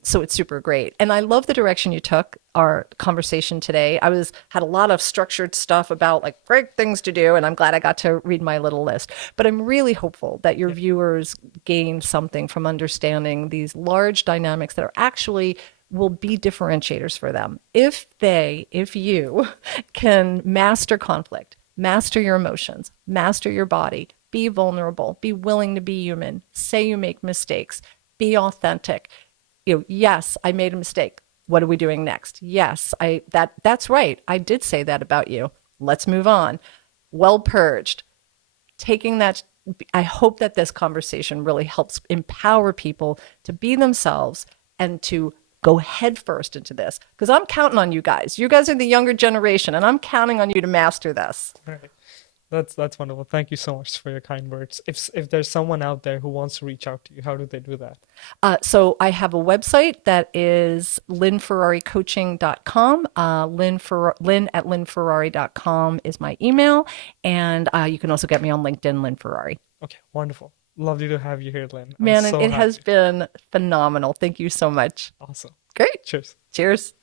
So it's super great. And I love the direction you took our conversation today. Had a lot of structured stuff about like great things to do, and I'm glad I got to read my little list. But I'm really hopeful that your viewers gain something from understanding these large dynamics that are actually will be differentiators for them. If you can master conflict, master your emotions, master your body, be vulnerable, be willing to be human, say you make mistakes, be authentic. Yes, I made a mistake. What are we doing next? Yes, that's right. I did say that about you. Let's move on. Well purged. Taking that, I hope that this conversation really helps empower people to be themselves and to go headfirst into this, because I'm counting on you guys. You guys are the younger generation, and I'm counting on you to master this. Right. That's wonderful. Thank you so much for your kind words. If there's someone out there who wants to reach out to you, how do they do that? So I have a website that is lynnferraricoaching.com. Lynn at lynnferrari.com is my email. And you can also get me on LinkedIn, Lynn Ferrari. Okay, wonderful. Lovely to have you here, Lynn. Man, so it has happy. been phenomenal. Thank you so much. Awesome. Great. Cheers. Cheers.